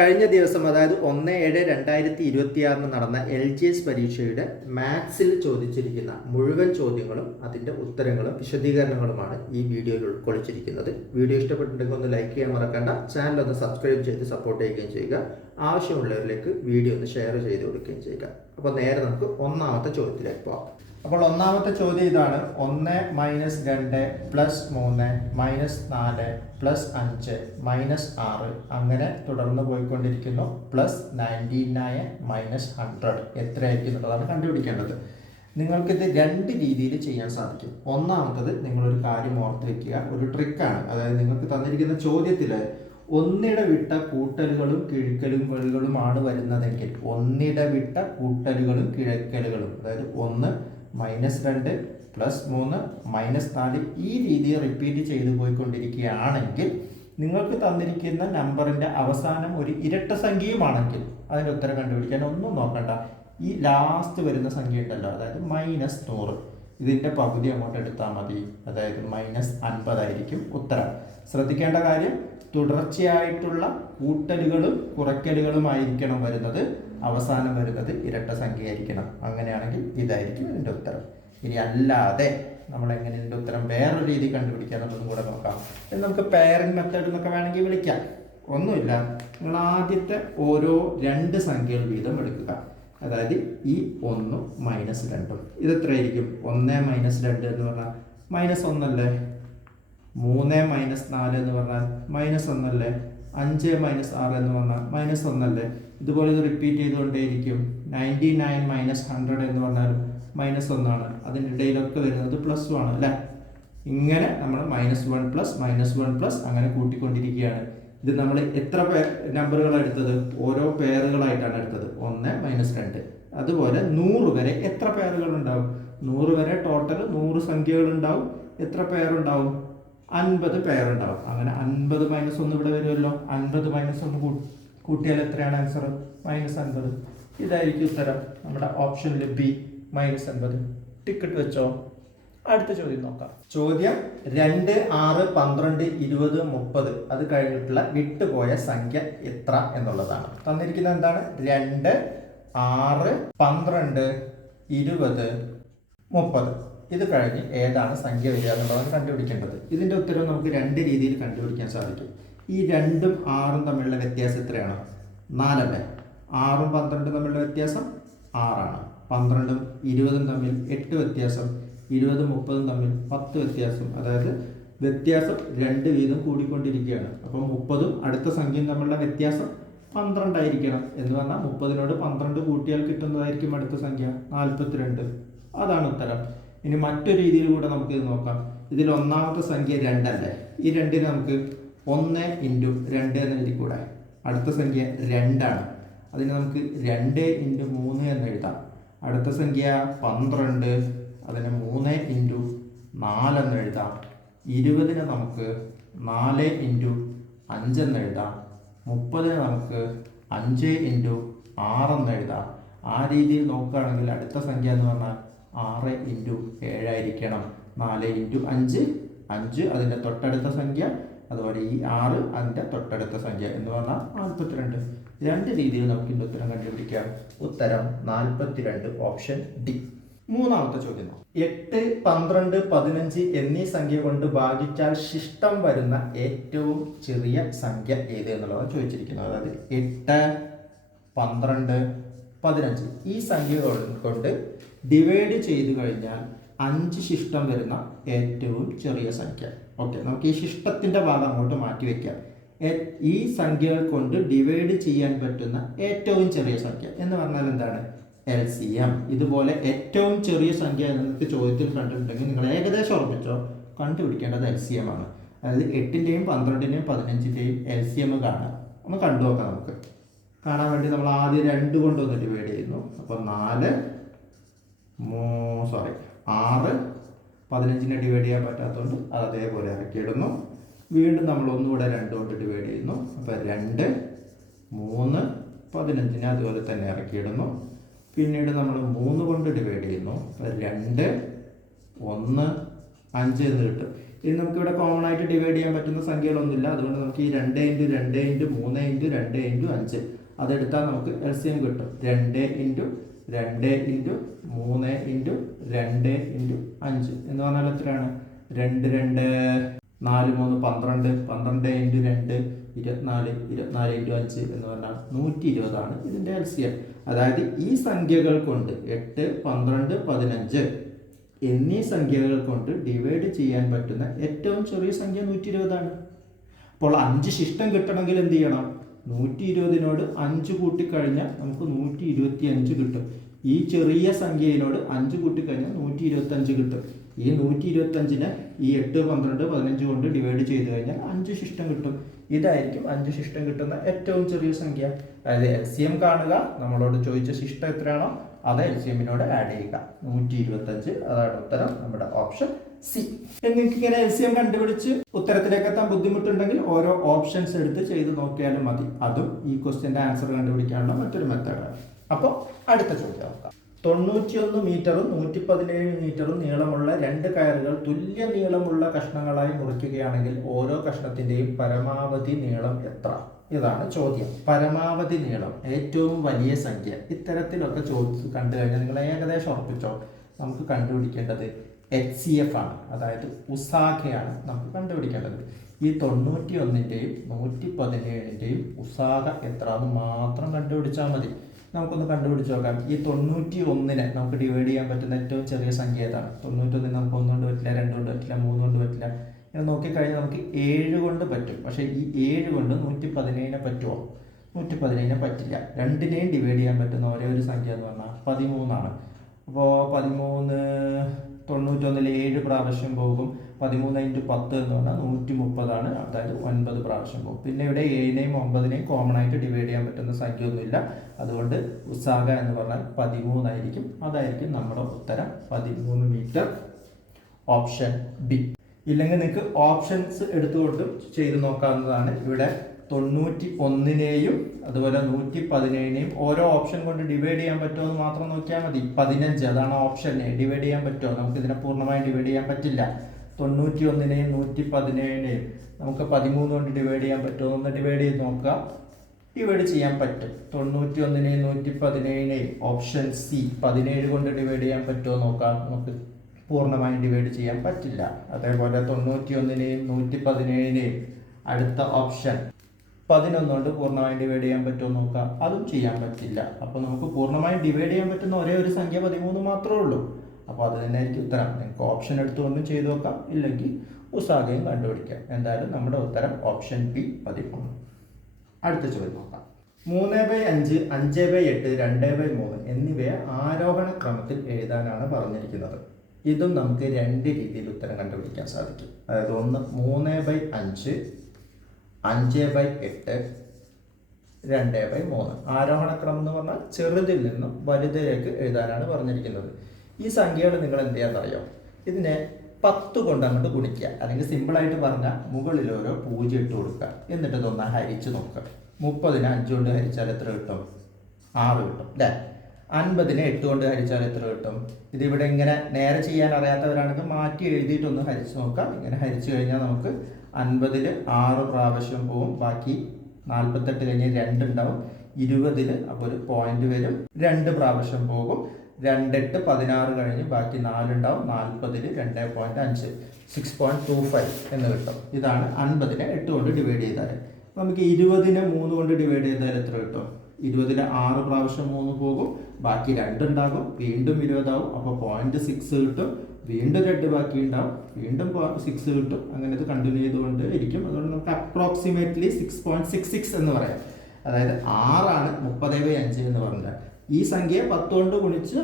കഴിഞ്ഞ ദിവസം അതായത് 1/7/2026 നടന്ന LGS പരീക്ഷയുടെ മാത്സിൽ ചോദിച്ചിരിക്കുന്ന മുഴുവൻ ചോദ്യങ്ങളും അതിൻ്റെ ഉത്തരങ്ങളും വിശദീകരണങ്ങളുമാണ് ഈ വീഡിയോയിൽ ഉൾക്കൊള്ളിച്ചിരിക്കുന്നത്. വീഡിയോ ഇഷ്ടപ്പെട്ടിട്ടുണ്ടെങ്കിൽ ഒന്ന് ലൈക്ക് ചെയ്യാൻ മറക്കണ്ട, ചാനൽ ഒന്ന് സബ്സ്ക്രൈബ് ചെയ്ത് സപ്പോർട്ട് ചെയ്യുകയും ചെയ്യുക. ആവശ്യമുള്ളവരിലേക്ക് വീഡിയോ ഒന്ന് ഷെയർ ചെയ്ത് കൊടുക്കുകയും ചെയ്യുക. അപ്പോൾ നേരെ നമുക്ക് ഒന്നാമത്തെ ചോദ്യത്തിലേക്ക് പോകാം. അപ്പോൾ ഒന്നാമത്തെ ചോദ്യം ഇതാണ്: 1 - 2 + 3 - 4 + 5 - 6 അങ്ങനെ തുടർന്ന് പോയിക്കൊണ്ടിരിക്കുന്നു. +99 - 100 എത്രയായിരിക്കും എന്നുള്ളതാണ് കണ്ടുപിടിക്കേണ്ടത്. നിങ്ങൾക്കിത് രണ്ട് രീതിയിൽ ചെയ്യാൻ സാധിക്കും. ഒന്നാമത്തത്, നിങ്ങളൊരു കാര്യം ഓർത്ത് വയ്ക്കുക, ഒരു ട്രിക്കാണ്. അതായത് നിങ്ങൾക്ക് തന്നിരിക്കുന്ന ചോദ്യത്തിൽ ഒന്നിടവിട്ട കൂട്ടലുകളും കിഴിക്കലുകളുമാണ് വരുന്നതെങ്കിൽ, ഒന്നിടവിട്ട കൂട്ടലുകളും കിഴക്കലുകളും, അതായത് 1 - 2 + 3 - 4 ഈ രീതിയിൽ റിപ്പീറ്റ് ചെയ്തു പോയിക്കൊണ്ടിരിക്കുകയാണെങ്കിൽ, നിങ്ങൾക്ക് തന്നിരിക്കുന്ന നമ്പറിൻ്റെ അവസാനം ഒരു ഇരട്ട സംഖ്യയുമാണെങ്കിൽ അതിൻ്റെ ഉത്തരം കണ്ടുപിടിക്കാൻ ഒന്നും നോക്കണ്ട. ഈ ലാസ്റ്റ് വരുന്ന സംഖ്യ ഉണ്ടല്ലോ, അതായത് -100, ഇതിൻ്റെ പകുതി അങ്ങോട്ട് എടുത്താൽ മതി. അതായത് -50 ആയിരിക്കും ഉത്തരം. ശ്രദ്ധിക്കേണ്ട കാര്യം, തുടർച്ചയായിട്ടുള്ള കൂട്ടലുകളും കുറയ്ക്കലുകളുമായിരിക്കണം വരുന്നത്. അവസാനം വരുന്നത് ഇരട്ട സംഖ്യ ആയിരിക്കണം. അങ്ങനെയാണെങ്കിൽ ഇതായിരിക്കും ഇതിൻ്റെ ഉത്തരം. ഇനി അല്ലാതെ നമ്മൾ എങ്ങനെ ഇതിൻ്റെ ഉത്തരം വേറൊരു രീതി കണ്ടുപിടിക്കാന്നുള്ളതും കൂടെ നോക്കാം. നമുക്ക് പെയറിംഗ് മെത്തേഡ് എന്നൊക്കെ വേണമെങ്കിൽ വിളിക്കാം. ഒന്നുമില്ല, നിങ്ങൾ ആദ്യത്തെ ഓരോ 2 സംഖ്യകൾ വീതം എടുക്കുക. അതായത് ഈ 1 - 2 ഇതെത്രയായിരിക്കും? 1 - 2 എന്ന് പറഞ്ഞാൽ -1 അല്ലേ? 3 - 4 എന്ന് പറഞ്ഞാൽ -1 അല്ലേ? 5 - 6 എന്ന് പറഞ്ഞാൽ -1 അല്ലേ? ഇതുപോലെ ഇത് റിപ്പീറ്റ് ചെയ്തുകൊണ്ടേയിരിക്കും. 99 - 100 എന്ന് പറഞ്ഞാലും -1 ആണ്. അതിൻ്റെ ഇടയിലൊക്കെ വരുന്നത് +1 ആണ് അല്ലേ? ഇങ്ങനെ നമ്മൾ -1 + -1 അങ്ങനെ കൂട്ടിക്കൊണ്ടിരിക്കുകയാണ്. ഇത് നമ്മൾ എത്ര നമ്പറുകൾ എടുത്തത്? ഓരോ പെയറുകളായിട്ടാണ് എടുത്തത്. 1 - 2. അതുപോലെ 100 വരെ എത്ര പെയറുകൾ ഉണ്ടാവും? 100 വരെ ടോട്ടൽ 100 സംഖ്യകൾ ഉണ്ടാവും. എത്ര പെയർ ഉണ്ടാവും? 50 പെയർ ഉണ്ടാവും. അങ്ങനെ 50 - 1 ഇവിടെ വരുമല്ലോ. 50 - 1 കൂട്ടിയാൽ എത്രയാണ് ആൻസർ? -50. ഇതായിരിക്കും ഉത്തരം. നമ്മുടെ ഓപ്ഷനിൽ ബി -50. ടിക്കറ്റ് വെച്ചോ. അടുത്ത ചോദ്യം നോക്കാം. ചോദ്യം 2, 6, 12, 20, 30 അത് കഴിഞ്ഞിട്ടുള്ള വിട്ടുപോയ സംഖ്യ എത്ര എന്നുള്ളതാണ്. തന്നിരിക്കുന്നത് എന്താണ്? 2, 6, 12, 20, 30 ഇത് കഴിഞ്ഞ് ഏതാണ് സംഖ്യ വരിക എന്നുള്ളതാണ് കണ്ടുപിടിക്കേണ്ടത്. ഇതിൻ്റെ ഉത്തരം നമുക്ക് 2 രീതിയിൽ കണ്ടുപിടിക്കാൻ സാധിക്കും. ഈ 2ഉം 6ഉം തമ്മിലുള്ള വ്യത്യാസം എത്രയാണ്? 4 അല്ലേ? 6ഉം 12ഉം തമ്മിലുള്ള വ്യത്യാസം 6 ആണ്. 12ഉം 20ഉം തമ്മിൽ 8 വ്യത്യാസം. 20ഉം 30ഉം തമ്മിൽ 10 വ്യത്യാസം. അതായത് വ്യത്യാസം 2 വീതം കൂടിക്കൊണ്ടിരിക്കുകയാണ്. അപ്പം 30ഉം അടുത്ത സംഖ്യയും തമ്മിലുള്ള വ്യത്യാസം 12 ആയിരിക്കണം. എന്ന് പറഞ്ഞാൽ 30നോട് 12 കൂട്ടിയാൽ കിട്ടുന്നതായിരിക്കും അടുത്ത സംഖ്യ 42. അതാണ് ഉത്തരം. ഇനി മറ്റൊരു രീതിയിൽ കൂടെ നമുക്ക് ഇത് നോക്കാം. ഇതിൽ ഒന്നാമത്തെ സംഖ്യ 2 അല്ലേ? ഈ 2ന് നമുക്ക് 1 × 2 എന്ന് എഴുതിക്കൂടെ? അടുത്ത സംഖ്യ 2 ആണ്. അതിന് നമുക്ക് 2 × 3 എന്ന് എഴുതാം. അടുത്ത സംഖ്യ 12, അതിന് 3 × 4 എന്ന് എഴുതാം. 20ന് നമുക്ക് 4 × 5 എന്ന് എഴുതാം. 30ന് നമുക്ക് 5 × 6 എന്ന് എഴുതാം. ആ രീതിയിൽ നോക്കുകയാണെങ്കിൽ അടുത്ത സംഖ്യ എന്ന് പറഞ്ഞാൽ 6 × 7 ആയിരിക്കണം. 4 × 5 5 അതിൻ്റെ തൊട്ടടുത്ത സംഖ്യ, അതുപോലെ ഈ 6 അതിൻ്റെ തൊട്ടടുത്ത സംഖ്യ എന്ന് പറഞ്ഞാൽ 42. 2 രീതിയിൽ നമുക്ക് ഇതിൻ്റെ ഉത്തരം കണ്ടുപിടിക്കാം. ഉത്തരം 42, ഓപ്ഷൻ ഡി. മൂന്നാമത്തെ ചോദ്യം. 8, 12, 15 എന്നീ സംഖ്യ കൊണ്ട് ഭാഗിച്ചാൽ ശിഷ്ടം വരുന്ന ഏറ്റവും ചെറിയ സംഖ്യ ഏത് എന്നുള്ളതാണ് ചോദിച്ചിരിക്കുന്നത്. അതായത് 8, 12, 15 ഈ സംഖ്യകൾ കൊണ്ട് ഡിവൈഡ് ചെയ്തു കഴിഞ്ഞാൽ 5 ശിഷ്ടം വരുന്ന ഏറ്റവും ചെറിയ സംഖ്യ. ഓക്കെ, നമുക്ക് ഈ ശിഷ്ടത്തിൻ്റെ ഭാഗം അങ്ങോട്ട് മാറ്റി വയ്ക്കാം. ഈ സംഖ്യകൾ കൊണ്ട് ഡിവൈഡ് ചെയ്യാൻ പറ്റുന്ന ഏറ്റവും ചെറിയ സംഖ്യ എന്ന് പറഞ്ഞാൽ എന്താണ്? LCM. ഇതുപോലെ ഏറ്റവും ചെറിയ സംഖ്യ നിങ്ങൾക്ക് ചോദ്യത്തിൽ കണ്ടിട്ടുണ്ടെങ്കിൽ നിങ്ങൾ ഏകദേശം ഉറപ്പിച്ചോ, കണ്ടുപിടിക്കേണ്ടത് LCM ആണ്. അതായത് 8ൻ്റെയും 12ൻ്റെയും 15ൻ്റെയും LCM കാണാം. ഒന്ന് കണ്ടു നോക്കാം. നമുക്ക് കാണാൻ വേണ്ടി നമ്മൾ ആദ്യം 2 കൊണ്ടൊന്ന് ഡിവൈഡ് ചെയ്യുന്നു. അപ്പോൾ 6 15നെ ഡിവൈഡ് ചെയ്യാൻ പറ്റാത്തതുകൊണ്ട് അത് അതേപോലെ ഇറക്കിയിടുന്നു. വീണ്ടും നമ്മൾ ഒന്നുകൂടെ 2 കൊണ്ട് ഡിവൈഡ് ചെയ്യുന്നു. അപ്പോൾ 2, 3, 15നെ അതുപോലെ തന്നെ ഇറക്കിയിടുന്നു. പിന്നീട് നമ്മൾ 3 കൊണ്ട് ഡിവൈഡ് ചെയ്യുന്നു. അപ്പോൾ 2, 1, 5 എന്ന് കിട്ടും. ഇനി നമുക്കിവിടെ കോമൺ ആയിട്ട് ഡിവൈഡ് ചെയ്യാൻ പറ്റുന്ന സംഖ്യകളൊന്നുമില്ല. അതുകൊണ്ട് നമുക്ക് ഈ 2 ഇൻറ്റു 2 ഇൻറ്റു 3 ഇൻറ്റു 2 ഇൻറ്റു 5 അതെടുത്താൽ നമുക്ക് LCM കിട്ടും. 2 ഇൻറ്റു 2 ഇൻറ്റു 3 ഇൻറ്റു 2 ഇൻറ്റു 5 എന്ന് പറഞ്ഞാൽ എത്രയാണ്? 2 2 4 3 12 12 ഇൻറ്റു 2 24 24 ഇൻറ്റു 5 എന്ന് പറഞ്ഞാൽ 120 ഇതിൻ്റെ LCM. അതായത് ഈ സംഖ്യകൾ കൊണ്ട് 8 12 15 എന്നീ സംഖ്യകൾ കൊണ്ട് ഡിവൈഡ് ചെയ്യാൻ പറ്റുന്ന ഏറ്റവും ചെറിയ സംഖ്യ 120. അപ്പോൾ 5 ശിഷ്ടം കിട്ടണമെങ്കിൽ എന്ത് ചെയ്യണം? 120നോട് 5 കൂട്ടിക്കഴിഞ്ഞാൽ നമുക്ക് 125 കിട്ടും. ഈ ചെറിയ സംഖ്യയിനോട് 5 കൂട്ടിക്കഴിഞ്ഞാൽ 125 കിട്ടും. ഈ 125നെ ഈ 8 12 15 കൊണ്ട് ഡിവൈഡ് ചെയ്ത് കഴിഞ്ഞാൽ 5 ശിഷ്ടം കിട്ടും. ഇതായിരിക്കും 5 ശിഷ്ടം കിട്ടുന്ന ഏറ്റവും ചെറിയ സംഖ്യ. അതായത് LCM കാണുക, നമ്മളോട് ചോദിച്ച ശിഷ്ടം എത്രയാണോ അത് LCMനോട് ആഡ് ചെയ്യുക. 125 അതാണ് ഉത്തരം, നമ്മുടെ ഓപ്ഷൻ സി. നിങ്ങൾക്ക് ഇങ്ങനെ LCM കണ്ടുപിടിച്ച് ഉത്തരത്തിലേക്ക് എത്താൻ ബുദ്ധിമുട്ടുണ്ടെങ്കിൽ ഓരോ ഓപ്ഷൻസ് എടുത്ത് ചെയ്ത് നോക്കിയാലും മതി. അതും ഈ ക്വസ്റ്റ്യൻ്റെ ആൻസർ കണ്ടുപിടിക്കാനുള്ള മറ്റൊരു മെത്തേഡാണ്. അപ്പോൾ അടുത്ത ചോദ്യം നോക്കാം. 91 മീറ്ററും 117 മീറ്ററും നീളമുള്ള 2 കയറുകൾ തുല്യ നീളമുള്ള കഷ്ണങ്ങളായി മുറിക്കുകയാണെങ്കിൽ ഓരോ കഷ്ണത്തിന്റെയും പരമാവധി നീളം എത്ര? ഇതാണ് ചോദ്യം. പരമാവധി നീളം, ഏറ്റവും വലിയ സംഖ്യ. ഇത്തരത്തിലൊക്കെ ചോദിച്ച് കണ്ടു കഴിഞ്ഞാൽ നിങ്ങൾ ഏകദേശം ഉറപ്പിച്ചോ, നമുക്ക് കണ്ടുപിടിക്കേണ്ടത് HCF ആണ്. അതായത് ഉസാഖയാണ് നമുക്ക് കണ്ടുപിടിക്കേണ്ടത്. ഈ 91ന്റെയും 117ന്റെയും ഉസാഖ എത്ര എന്ന് മാത്രം കണ്ടുപിടിച്ചാൽ മതി. നമുക്കൊന്ന് കണ്ടുപിടിച്ച് നോക്കാം. ഈ 91നെ നമുക്ക് ഡിവൈഡ് ചെയ്യാൻ പറ്റുന്ന ഏറ്റവും ചെറിയ സംഖ്യ ഏതാണ്? 91 നമുക്ക് 1 കൊണ്ട് പറ്റില്ല, 2 കൊണ്ട് പറ്റില്ല, 3 കൊണ്ട് പറ്റില്ല. ഇങ്ങനെ നോക്കിക്കഴിഞ്ഞാൽ നമുക്ക് 7 കൊണ്ട് പറ്റും. പക്ഷേ ഈ 7 കൊണ്ട് 117നെ പറ്റുമോ? 117നെ പറ്റില്ല. രണ്ടിനെയും ഡിവൈഡ് ചെയ്യാൻ പറ്റുന്ന ഒരേ ഒരു സംഖ്യ എന്ന് പറഞ്ഞാൽ 13 അപ്പോൾ 13 91 7 പ്രാവശ്യം പോകും. 13 × 10 എന്ന് പറഞ്ഞാൽ 130 അതായത് 9 പ്രാവശ്യം പോകും. പിന്നെ ഇവിടെ 7നെയും 9നെയും കോമൺ ആയിട്ട് ഡിവൈഡ് ചെയ്യാൻ പറ്റുന്ന സംഖ്യ ഒന്നുമില്ല. അതുകൊണ്ട് ഉസാഖ എന്ന് പറഞ്ഞാൽ 13 ആയിരിക്കും. അതായിരിക്കും നമ്മുടെ ഉത്തരം 13 മീറ്റർ, ഓപ്ഷൻ ബി. ഇല്ലെങ്കിൽ നിങ്ങൾക്ക് ഓപ്ഷൻസ് എടുത്തുകൊണ്ട് ചെയ്ത് നോക്കാവുന്നതാണ്. ഇവിടെ 91നെയും അതുപോലെ 117നെയും ഓരോ ഓപ്ഷൻ കൊണ്ട് ഡിവൈഡ് ചെയ്യാൻ പറ്റുമോ എന്ന് മാത്രം നോക്കിയാൽ മതി. 15 അതാണ് ഓപ്ഷൻ എ. ഡിവൈഡ് ചെയ്യാൻ പറ്റുമോ? നമുക്ക് ഇതിനെ പൂർണ്ണമായും ഡിവൈഡ് ചെയ്യാൻ പറ്റില്ല. 91നെയും 117നെയും നമുക്ക് 13 കൊണ്ട് ഡിവൈഡ് ചെയ്യാൻ പറ്റുമോ എന്ന് ഡിവൈഡ് ചെയ്ത് നോക്കുക. ഡിവൈഡ് ചെയ്യാൻ പറ്റും. 91നെയും 117നെയും ഓപ്ഷൻ സി 17 കൊണ്ട് ഡിവൈഡ് ചെയ്യാൻ പറ്റുമോ നോക്കാം. നമുക്ക് പൂർണ്ണമായും ഡിവൈഡ് ചെയ്യാൻ പറ്റില്ല. അതേപോലെ 91നെയും 117നെയും അടുത്ത ഓപ്ഷൻ 11 കൊണ്ട് പൂർണ്ണമായും ഡിവൈഡ് ചെയ്യാൻ പറ്റുമോ നോക്കാം. അതും ചെയ്യാൻ പറ്റില്ല. അപ്പോൾ നമുക്ക് പൂർണ്ണമായും ഡിവൈഡ് ചെയ്യാൻ പറ്റുന്ന ഒരേ ഒരു സംഖ്യ 13 മാത്രമേ ഉള്ളൂ. അപ്പോൾ അത് തന്നെയായിരിക്കും ഉത്തരം. നിങ്ങൾക്ക് ഓപ്ഷൻ എടുത്തുകൊണ്ടും ചെയ്തു നോക്കാം, ഇല്ലെങ്കിൽ ഉസാഖയും കണ്ടുപിടിക്കാം. എന്തായാലും നമ്മുടെ ഉത്തരം ഓപ്ഷൻ ബി 13. അടുത്ത ചോദ്യം നോക്കാം. 3/5, 5/8, 2/3 എന്നിവയെ ആരോഹണ ക്രമത്തിൽ എഴുതാനാണ് പറഞ്ഞിരിക്കുന്നത്. ഇതും നമുക്ക് 2 രീതിയിൽ ഉത്തരം കണ്ടുപിടിക്കാൻ സാധിക്കും. അതായത് ഒന്ന് 3/5, 5/8, 2/3. ആരോഹണക്രമം എന്ന് പറഞ്ഞാൽ ചെറുതിൽ നിന്നും വലുതിലേക്ക് എഴുതാനാണ് പറഞ്ഞിരിക്കുന്നത്. ഈ സംഖ്യകൾ നിങ്ങൾ എന്ത് ചെയ്യാന്നറിയോ? ഇതിനെ 10 കൊണ്ട് അങ്ങോട്ട് ഗുണിക്കുക, അല്ലെങ്കിൽ സിമ്പിളായിട്ട് പറഞ്ഞാൽ മുകളിൽ ഓരോ 0 ഇട്ട് കൊടുക്കുക. എന്നിട്ട് ഇതൊന്ന് ഹരിച്ച് നോക്കുക. 30നെ 5 കൊണ്ട് ഹരിച്ചാൽ എത്ര കിട്ടും? 6 കിട്ടും അല്ലേ? 50നെ 8 കൊണ്ട് ഹരിച്ചാൽ എത്ര കിട്ടും? ഇതിവിടെ ഇങ്ങനെ നേരെ ചെയ്യാൻ അറിയാത്തവരാണെങ്കിൽ മാറ്റി എഴുതിയിട്ടൊന്ന് ഹരിച്ച് നോക്കാം. ഇങ്ങനെ ഹരിച്ചു കഴിഞ്ഞാൽ നമുക്ക് 50ൽ 6 പ്രാവശ്യം പോവും. ബാക്കി 48 കഴിഞ്ഞ് 2 ഉണ്ടാവും. 20ൽ അപ്പോൾ ഒരു പോയിന്റ് വരും, 2 പ്രാവശ്യം പോകും. 2 8 16 കഴിഞ്ഞ് ബാക്കി 4 ഉണ്ടാവും. 40ൽ 2.5 6.25 എന്ന് കിട്ടും. ഇതാണ് 50നെ 8 കൊണ്ട് ഡിവൈഡ് ചെയ്താൽ. നമുക്ക് 20നെ 3 കൊണ്ട് ഡിവൈഡ് ചെയ്താൽ എത്ര കിട്ടും? 20ൽ 6 പ്രാവശ്യം 3 പോകും. ബാക്കി 2 ഉണ്ടാകും. വീണ്ടും 20 ആവും. അപ്പോൾ 0.6 കിട്ടും. വീണ്ടും 2 ബാക്കി ഉണ്ടാവും. വീണ്ടും 6 കിട്ടും. അങ്ങനെ ഇത് കണ്ടിന്യൂ ചെയ്തുകൊണ്ട് ഇരിക്കും. അതുകൊണ്ട് നമുക്ക് അപ്രോക്സിമേറ്റ്ലി 6.66 എന്ന് പറയാം. അതായത് 6 30/5 എന്ന് പറഞ്ഞാൽ. ഈ സംഖ്യയെ 10 കൊണ്ട് ഗുണിച്ച്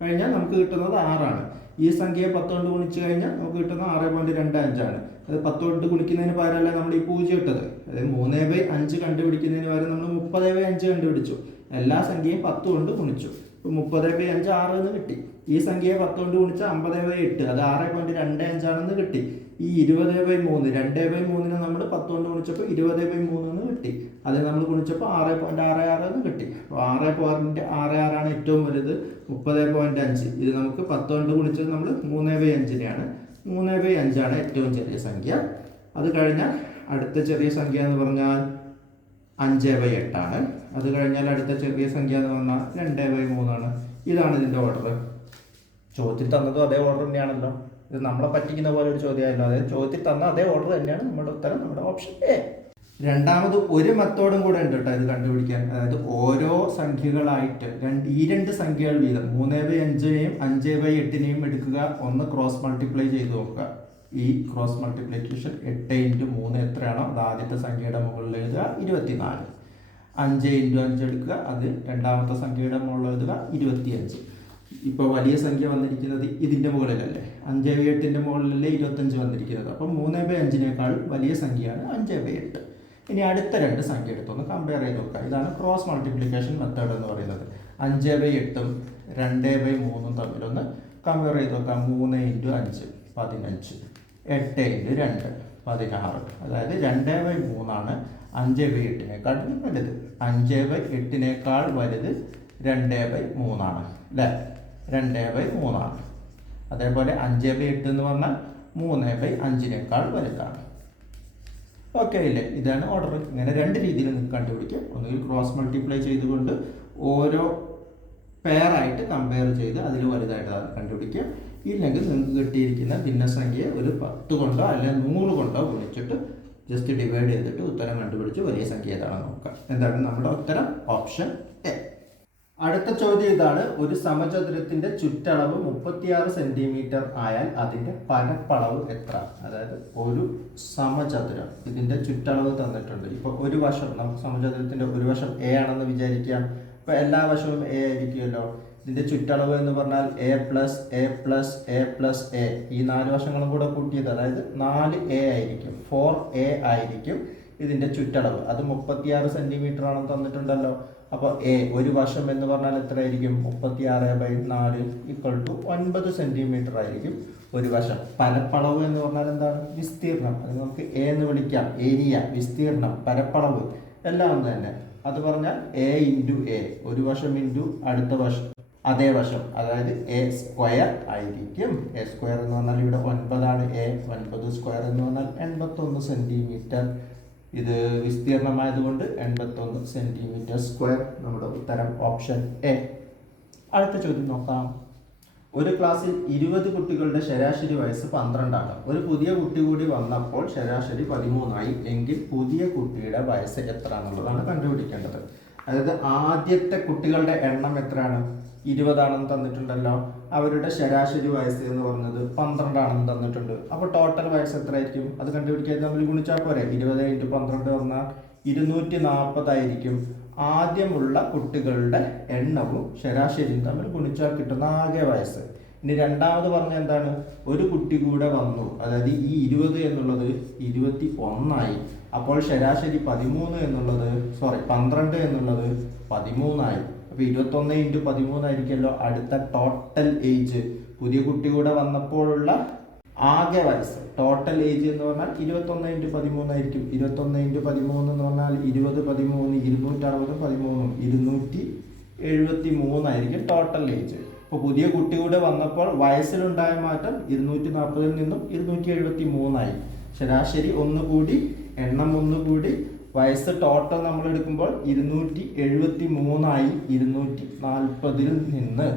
കഴിഞ്ഞാൽ നമുക്ക് കിട്ടുന്നത് 6. ഈ സംഖ്യയെ 10 കൊണ്ട് ഗുണിച്ച് കഴിഞ്ഞാൽ നമുക്ക് കിട്ടുന്നത് 6.25. അത് 10 കൊണ്ട് ഗുണിക്കുന്നതിന് പകരമല്ല നമ്മൾ ഈ 0 ഇട്ടത്. അതായത് 3/5 കണ്ടുപിടിക്കുന്നതിന് പകരം നമ്മൾ 30/5 കണ്ടുപിടിച്ചു. എല്ലാ സംഖ്യയും 10 കൊണ്ട് ഗുണിച്ചു. ഇപ്പോൾ 30/5 6 എന്ന് കിട്ടി. ഈ സംഖ്യയെ 10 കൊണ്ട് ഗുണിച്ചാൽ 50/8 അത് 6.25 ആണെന്ന് കിട്ടി. ഈ 20/3 2/3നെ നമ്മൾ 10 കൊണ്ട് ഗുണിച്ചപ്പോൾ 20/3 എന്ന് കിട്ടി. അത് നമ്മൾ ഗുണിച്ചപ്പോൾ 6.66 എന്ന് കിട്ടി. അപ്പോൾ 6.66 ആണ് ഏറ്റവും വലുത്. 30.5 ഇത് നമുക്ക് 10 കൊണ്ട് ഗുണിച്ചത് നമ്മൾ 3/5നെയാണ്. 3/5 ഏറ്റവും ചെറിയ സംഖ്യ. അത് കഴിഞ്ഞാൽ അടുത്ത ചെറിയ സംഖ്യ എന്ന് പറഞ്ഞാൽ 5/8. അത് കഴിഞ്ഞാൽ അടുത്ത ചെറിയ സംഖ്യ എന്ന് പറഞ്ഞാൽ 2/3. ഇതാണ് ഇതിൻ്റെ ഓർഡർ. ചോദ്യത്തിൽ തന്നതും അതേ ഓർഡർ തന്നെയാണല്ലോ. ഇത് നമ്മളെ പറ്റിക്കുന്ന പോലെ ഒരു ചോദ്യമായിരുന്നു. അതായത് ചോദ്യത്തിൽ തന്ന അതേ ഓർഡർ തന്നെയാണ് നമ്മുടെ ഉത്തരം, നമ്മുടെ ഓപ്ഷൻ എ. രണ്ടാമത് ഒരു മെത്തേഡും കൂടെ ഉണ്ട് കേട്ടോ ഇത് കണ്ടുപിടിക്കാൻ. അതായത് ഓരോ സംഖ്യകളായിട്ട് ഈ രണ്ട് സംഖ്യകൾ വീതം 3/5നെയും 5/8നെയും എടുക്കുക, ഒന്ന് ക്രോസ് മൾട്ടിപ്ലൈ ചെയ്ത് നോക്കുക. ഈ ക്രോസ് മൾട്ടിപ്ലിക്കേഷൻ 8 × 3 എത്രയാണോ അത് ആദ്യത്തെ സംഖ്യയുടെ മുകളിൽ എഴുതുക, 24. 5 × 5 എടുക്കുക, അത് രണ്ടാമത്തെ സംഖ്യയുടെ മുകളിൽ എഴുതുക, 25. ഇപ്പോൾ വലിയ സംഖ്യ വന്നിരിക്കുന്നത് ഇതിൻ്റെ മുകളിലല്ലേ, 5/8ൻ്റെ മുകളിലല്ലേ 25 വന്നിരിക്കുന്നത്. അപ്പം 3/5നേക്കാൾ വലിയ സംഖ്യയാണ് 5/8. ഇനി അടുത്ത രണ്ട് സംഖ്യ എടുത്തൊന്ന് കമ്പയർ ചെയ്ത് നോക്കുക. ഇതാണ് ക്രോസ് മൾട്ടിപ്ലിക്കേഷൻ മെത്തേഡ് എന്ന് പറയുന്നത്. 5/8ഉം 2/3 തമ്മിലൊന്ന് കമ്പയർ ചെയ്ത് നോക്കാം. 3 × 5 15, 8 × 2 16. അതായത് 2/3 5/8നേക്കാൾ വലുത്. 5/8നേക്കാൾ വലുത് 2/3 അല്ലേ, 2/3. അതേപോലെ 5/8 എന്ന് പറഞ്ഞാൽ 3/5നേക്കാൾ വലുതാണ്. ഓക്കെ ഇല്ലേ? ഇതാണ് ഓർഡർ. ഇങ്ങനെ രണ്ട് രീതിയിൽ നിങ്ങൾക്ക് കണ്ടുപിടിക്കാം. ഒന്നുകിൽ ക്രോസ് മൾട്ടിപ്ലൈ ചെയ്തുകൊണ്ട് ഓരോ പെയറായിട്ട് കമ്പയർ ചെയ്ത് അതിൽ വലുതായിട്ട് കണ്ടുപിടിക്കുക. ഇല്ലെങ്കിൽ നിങ്ങൾക്ക് കിട്ടിയിരിക്കുന്ന ഭിന്നസംഖ്യയെ ഒരു 10 കൊണ്ടോ അല്ലെങ്കിൽ 100 കൊണ്ടോ ഗുണിച്ചിട്ട് ജസ്റ്റ് ഡിവൈഡ് ചെയ്തിട്ട് ഉത്തരം കണ്ടുപിടിച്ച് വലിയ സംഖ്യ ഏതാണെന്ന് നോക്കാം. എന്താണ് നമ്മുടെ ഉത്തരം? Option A. അടുത്ത ചോദ്യം ഇതാണ്. ഒരു സമചതുരത്തിന്റെ ചുറ്റളവ് 36 സെന്റിമീറ്റർ ആയാൽ അതിന്റെ പരപ്പളവ് എത്ര? അതായത് ഒരു സമചതുരം ഇതിന്റെ ചുറ്റളവ് തന്നിട്ടുണ്ട്. ഇപ്പൊ ഒരു വശം, നമുക്ക് സമചതുരത്തിന്റെ ഒരു വശം എ ആണെന്ന് വിചാരിക്കാം. ഇപ്പൊ എല്ലാ വശവും എ ആയിരിക്കുമല്ലോ. ഇതിന്റെ ചുറ്റളവ് എന്ന് പറഞ്ഞാൽ a+a+a+a, ഈ 4 വശങ്ങളും കൂടെ കൂട്ടിയത്, അതായത് 4a ആയിരിക്കും, 4a ആയിരിക്കും ഇതിന്റെ ചുറ്റളവ്. അത് 36 സെന്റിമീറ്റർ ആണെന്ന് തന്നിട്ടുണ്ടല്ലോ. അപ്പോൾ എ ഒരു വശം എന്ന് പറഞ്ഞാൽ എത്രയായിരിക്കും? 36/4 = 9 സെന്റിമീറ്റർ ആയിരിക്കും ഒരു വശം. പരപ്പളവ് എന്ന് പറഞ്ഞാൽ എന്താണ്? വിസ്തീർണം. അത് നമുക്ക് എ എന്ന് വിളിക്കാം. ഏരിയ, വിസ്തീർണം, പരപ്പളവ് എല്ലാം ഒന്ന് തന്നെ. അത് പറഞ്ഞാൽ a ഒരു വശം ഇൻറ്റു അടുത്ത വശം അതേ വശം, അതായത് a² ആയിരിക്കും. a² എന്ന് പറഞ്ഞാൽ ഇവിടെ 9 ആണ്. 9² എന്ന് പറഞ്ഞാൽ 81 സെന്റിമീറ്റർ. ഇത് വിസ്തീർണമായതുകൊണ്ട് 81 സെന്റിമീറ്റർ². നമ്മുടെ ഉത്തരം ഓപ്ഷൻ എ. അടുത്ത ചോദ്യം നോക്കാം. ഒരു ക്ലാസ്സിൽ 20 കുട്ടികളുടെ ശരാശരി വയസ്സ് 12 ആണ്. ഒരു പുതിയ കുട്ടി കൂടി വന്നപ്പോൾ ശരാശരി 13 ആയി. എങ്കിൽ പുതിയ കുട്ടിയുടെ വയസ്സ് എത്ര എന്നുള്ളതാണ് കണ്ടുപിടിക്കേണ്ടത്. അതായത് ആദ്യത്തെ കുട്ടികളുടെ എണ്ണം എത്രയാണ്? 20 ആണെന്ന് തന്നിട്ടുണ്ടല്ലോ. അവരുടെ ശരാശരി വയസ്സ് എന്ന് പറഞ്ഞത് 12 ആണെന്ന് തന്നിട്ടുണ്ട്. അപ്പോൾ ടോട്ടൽ വയസ്സ് എത്ര ആയിരിക്കും? അത് കണ്ടുപിടിക്കാൻ നമ്മൾ ഗുണിച്ചാൽ പോരെ. 20 × 12 പറഞ്ഞാൽ 240 ആയിരിക്കും. ആദ്യമുള്ള കുട്ടികളുടെ എണ്ണവും ശരാശരിയും തമ്മിൽ ഗുണിച്ചാൽ കിട്ടുന്ന ആകെ വയസ്സ്. ഇനി രണ്ടാമത് പറഞ്ഞ എന്താണ്? ഒരു കുട്ടി കൂടെ വന്നു, അതായത് ഈ 20 എന്നുള്ളത് 21 ആയി. അപ്പോൾ ശരാശരി 12 എന്നുള്ളത് 13 ആയി. അപ്പോൾ 21 × 13 ആയിരിക്കുമല്ലോ അടുത്ത ടോട്ടൽ ഏജ്. പുതിയ കുട്ടി കൂടെ വന്നപ്പോഴുള്ള ആകെ വയസ്സ്, ടോട്ടൽ ഏജ് എന്ന് പറഞ്ഞാൽ 21 × 13 ആയിരിക്കും. 21 × 13 എന്ന് പറഞ്ഞാൽ 20, 13, 260, 13, 273 ആയിരിക്കും ടോട്ടൽ ഏജ്. ഇപ്പോൾ പുതിയ കുട്ടി കൂടെ വന്നപ്പോൾ വയസ്സിലുണ്ടായ മാറ്റം 240 നിന്നും 273 ആയി. ശരാശരി ഒന്നുകൂടി, എണ്ണം ഒന്നുകൂടി, വയസ്സ് ടോട്ടൽ നമ്മൾ എടുക്കുമ്പോൾ 273 ആയി 240 നിന്ന്.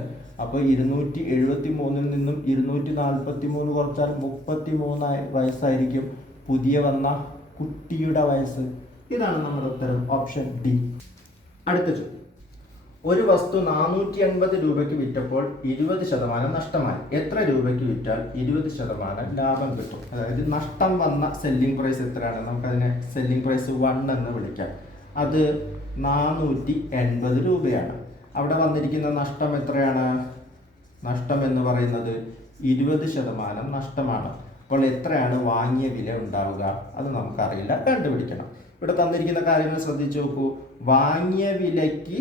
അപ്പോൾ 273 നിന്നും 243 കുറച്ചാൽ 33 വയസ്സായിരിക്കും പുതിയ വന്ന കുട്ടിയുടെ വയസ്സ്. ഇതാണ് നമ്മുടെ ഉത്തരം ഓപ്ഷൻ ഡി. അടുത്ത ചോദ്യം. ഒരു വസ്തു 480 രൂപയ്ക്ക് വിറ്റപ്പോൾ 20% നഷ്ടമായി. എത്ര രൂപയ്ക്ക് വിറ്റാൽ 20% ലാഭം കിട്ടും? അതായത് നഷ്ടം വന്ന സെല്ലിംഗ് പ്രൈസ് എത്രയാണ്? നമുക്കതിനെ സെല്ലിംഗ് പ്രൈസ് 1 എന്ന് വിളിക്കാം. അത് 480 രൂപയാണ്. അവിടെ വന്നിരിക്കുന്ന നഷ്ടം എത്രയാണ്? നഷ്ടം എന്ന് പറയുന്നത് 20% നഷ്ടമാണ്. അപ്പോൾ എത്രയാണ് വാങ്ങിയ വില ഉണ്ടാവുക? അത് നമുക്കറിയില്ല, കണ്ടുപിടിക്കണം. ഇവിടെ തന്നിരിക്കുന്ന കാര്യങ്ങൾ ശ്രദ്ധിച്ചു നോക്കൂ. വാങ്ങിയ വിലയ്ക്ക്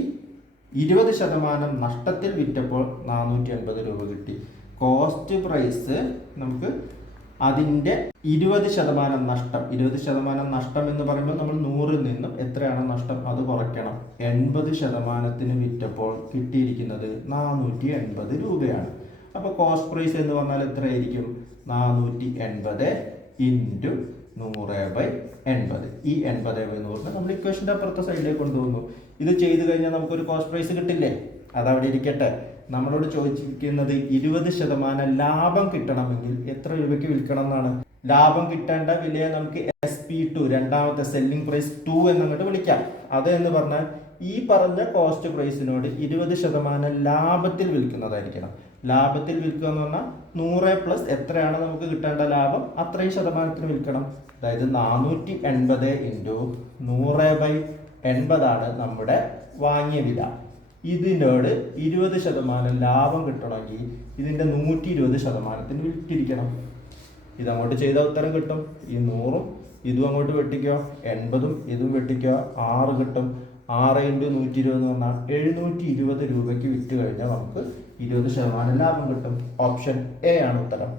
20% നഷ്ടത്തിൽ വിറ്റപ്പോൾ 480 രൂപ കിട്ടി. കോസ്റ്റ് പ്രൈസ് നമുക്ക് അതിൻ്റെ 20% നഷ്ടം. 20% നഷ്ടം എന്ന് പറയുമ്പോൾ നമ്മൾ 100-ൽ നിന്നും എത്രയാണ് നഷ്ടം അത് കുറയ്ക്കണം. 80% വിറ്റപ്പോൾ കിട്ടിയിരിക്കുന്നത് 480 രൂപയാണ്. അപ്പോൾ കോസ്റ്റ് പ്രൈസ് എന്ന് പറഞ്ഞാൽ എത്രയായിരിക്കും? 480 ഇൻറ്റു 100/80. ഈ 80/100 നമ്മൾ ഇക്വേഷൻ്റെ അപ്പുറത്തെ സൈഡിലേക്ക് കൊണ്ടുപോകുന്നു. ഇത് ചെയ്ത് കഴിഞ്ഞാൽ നമുക്കൊരു കോസ്റ്റ് പ്രൈസ് കിട്ടില്ലേ? അതവിടെ ഇരിക്കട്ടെ. നമ്മളോട് ചോദിച്ചിരിക്കുന്നത് 20% ലാഭം കിട്ടണമെങ്കിൽ എത്ര രൂപയ്ക്ക് വിൽക്കണം എന്നാണ്. ലാഭം കിട്ടേണ്ട വിലയെ നമുക്ക് SP2, രണ്ടാമത്തെ സെല്ലിംഗ് പ്രൈസ് 2 എന്നങ്ങോട്ട് വിളിക്കാം. അത് എന്ന് പറഞ്ഞാൽ ഈ പറഞ്ഞ കോസ്റ്റ് പ്രൈസിനോട് 20% ലാഭത്തിൽ വിൽക്കുന്നതായിരിക്കണം. ലാഭത്തിൽ വിൽക്കുക എന്ന് പറഞ്ഞാൽ 100 + എത്രയാണ് നമുക്ക് കിട്ടേണ്ട ലാഭം, അത്രയും ശതമാനത്തിന് വിൽക്കണം. അതായത് 480 ഇൻറ്റു 100/80 നമ്മുടെ വാങ്ങിയ വില. ഇതിനോട് 20% ലാഭം കിട്ടണമെങ്കിൽ ഇതിൻ്റെ 120% വിറ്റിരിക്കണം. ഇതങ്ങോട്ട് ചെയ്ത ഉത്തരം കിട്ടും. ഈ 100ഉം ഇതും അങ്ങോട്ട് വെട്ടിക്കോ, 80ഉം ഇതും വെട്ടിക്കോ, 6 കിട്ടും. 6 × 120 എന്ന് പറഞ്ഞാൽ 720 രൂപയ്ക്ക് വിറ്റ് കഴിഞ്ഞാൽ നമുക്ക് 20% ലാഭം കിട്ടും. ഓപ്ഷൻ എ ആണ് ഉത്തരം.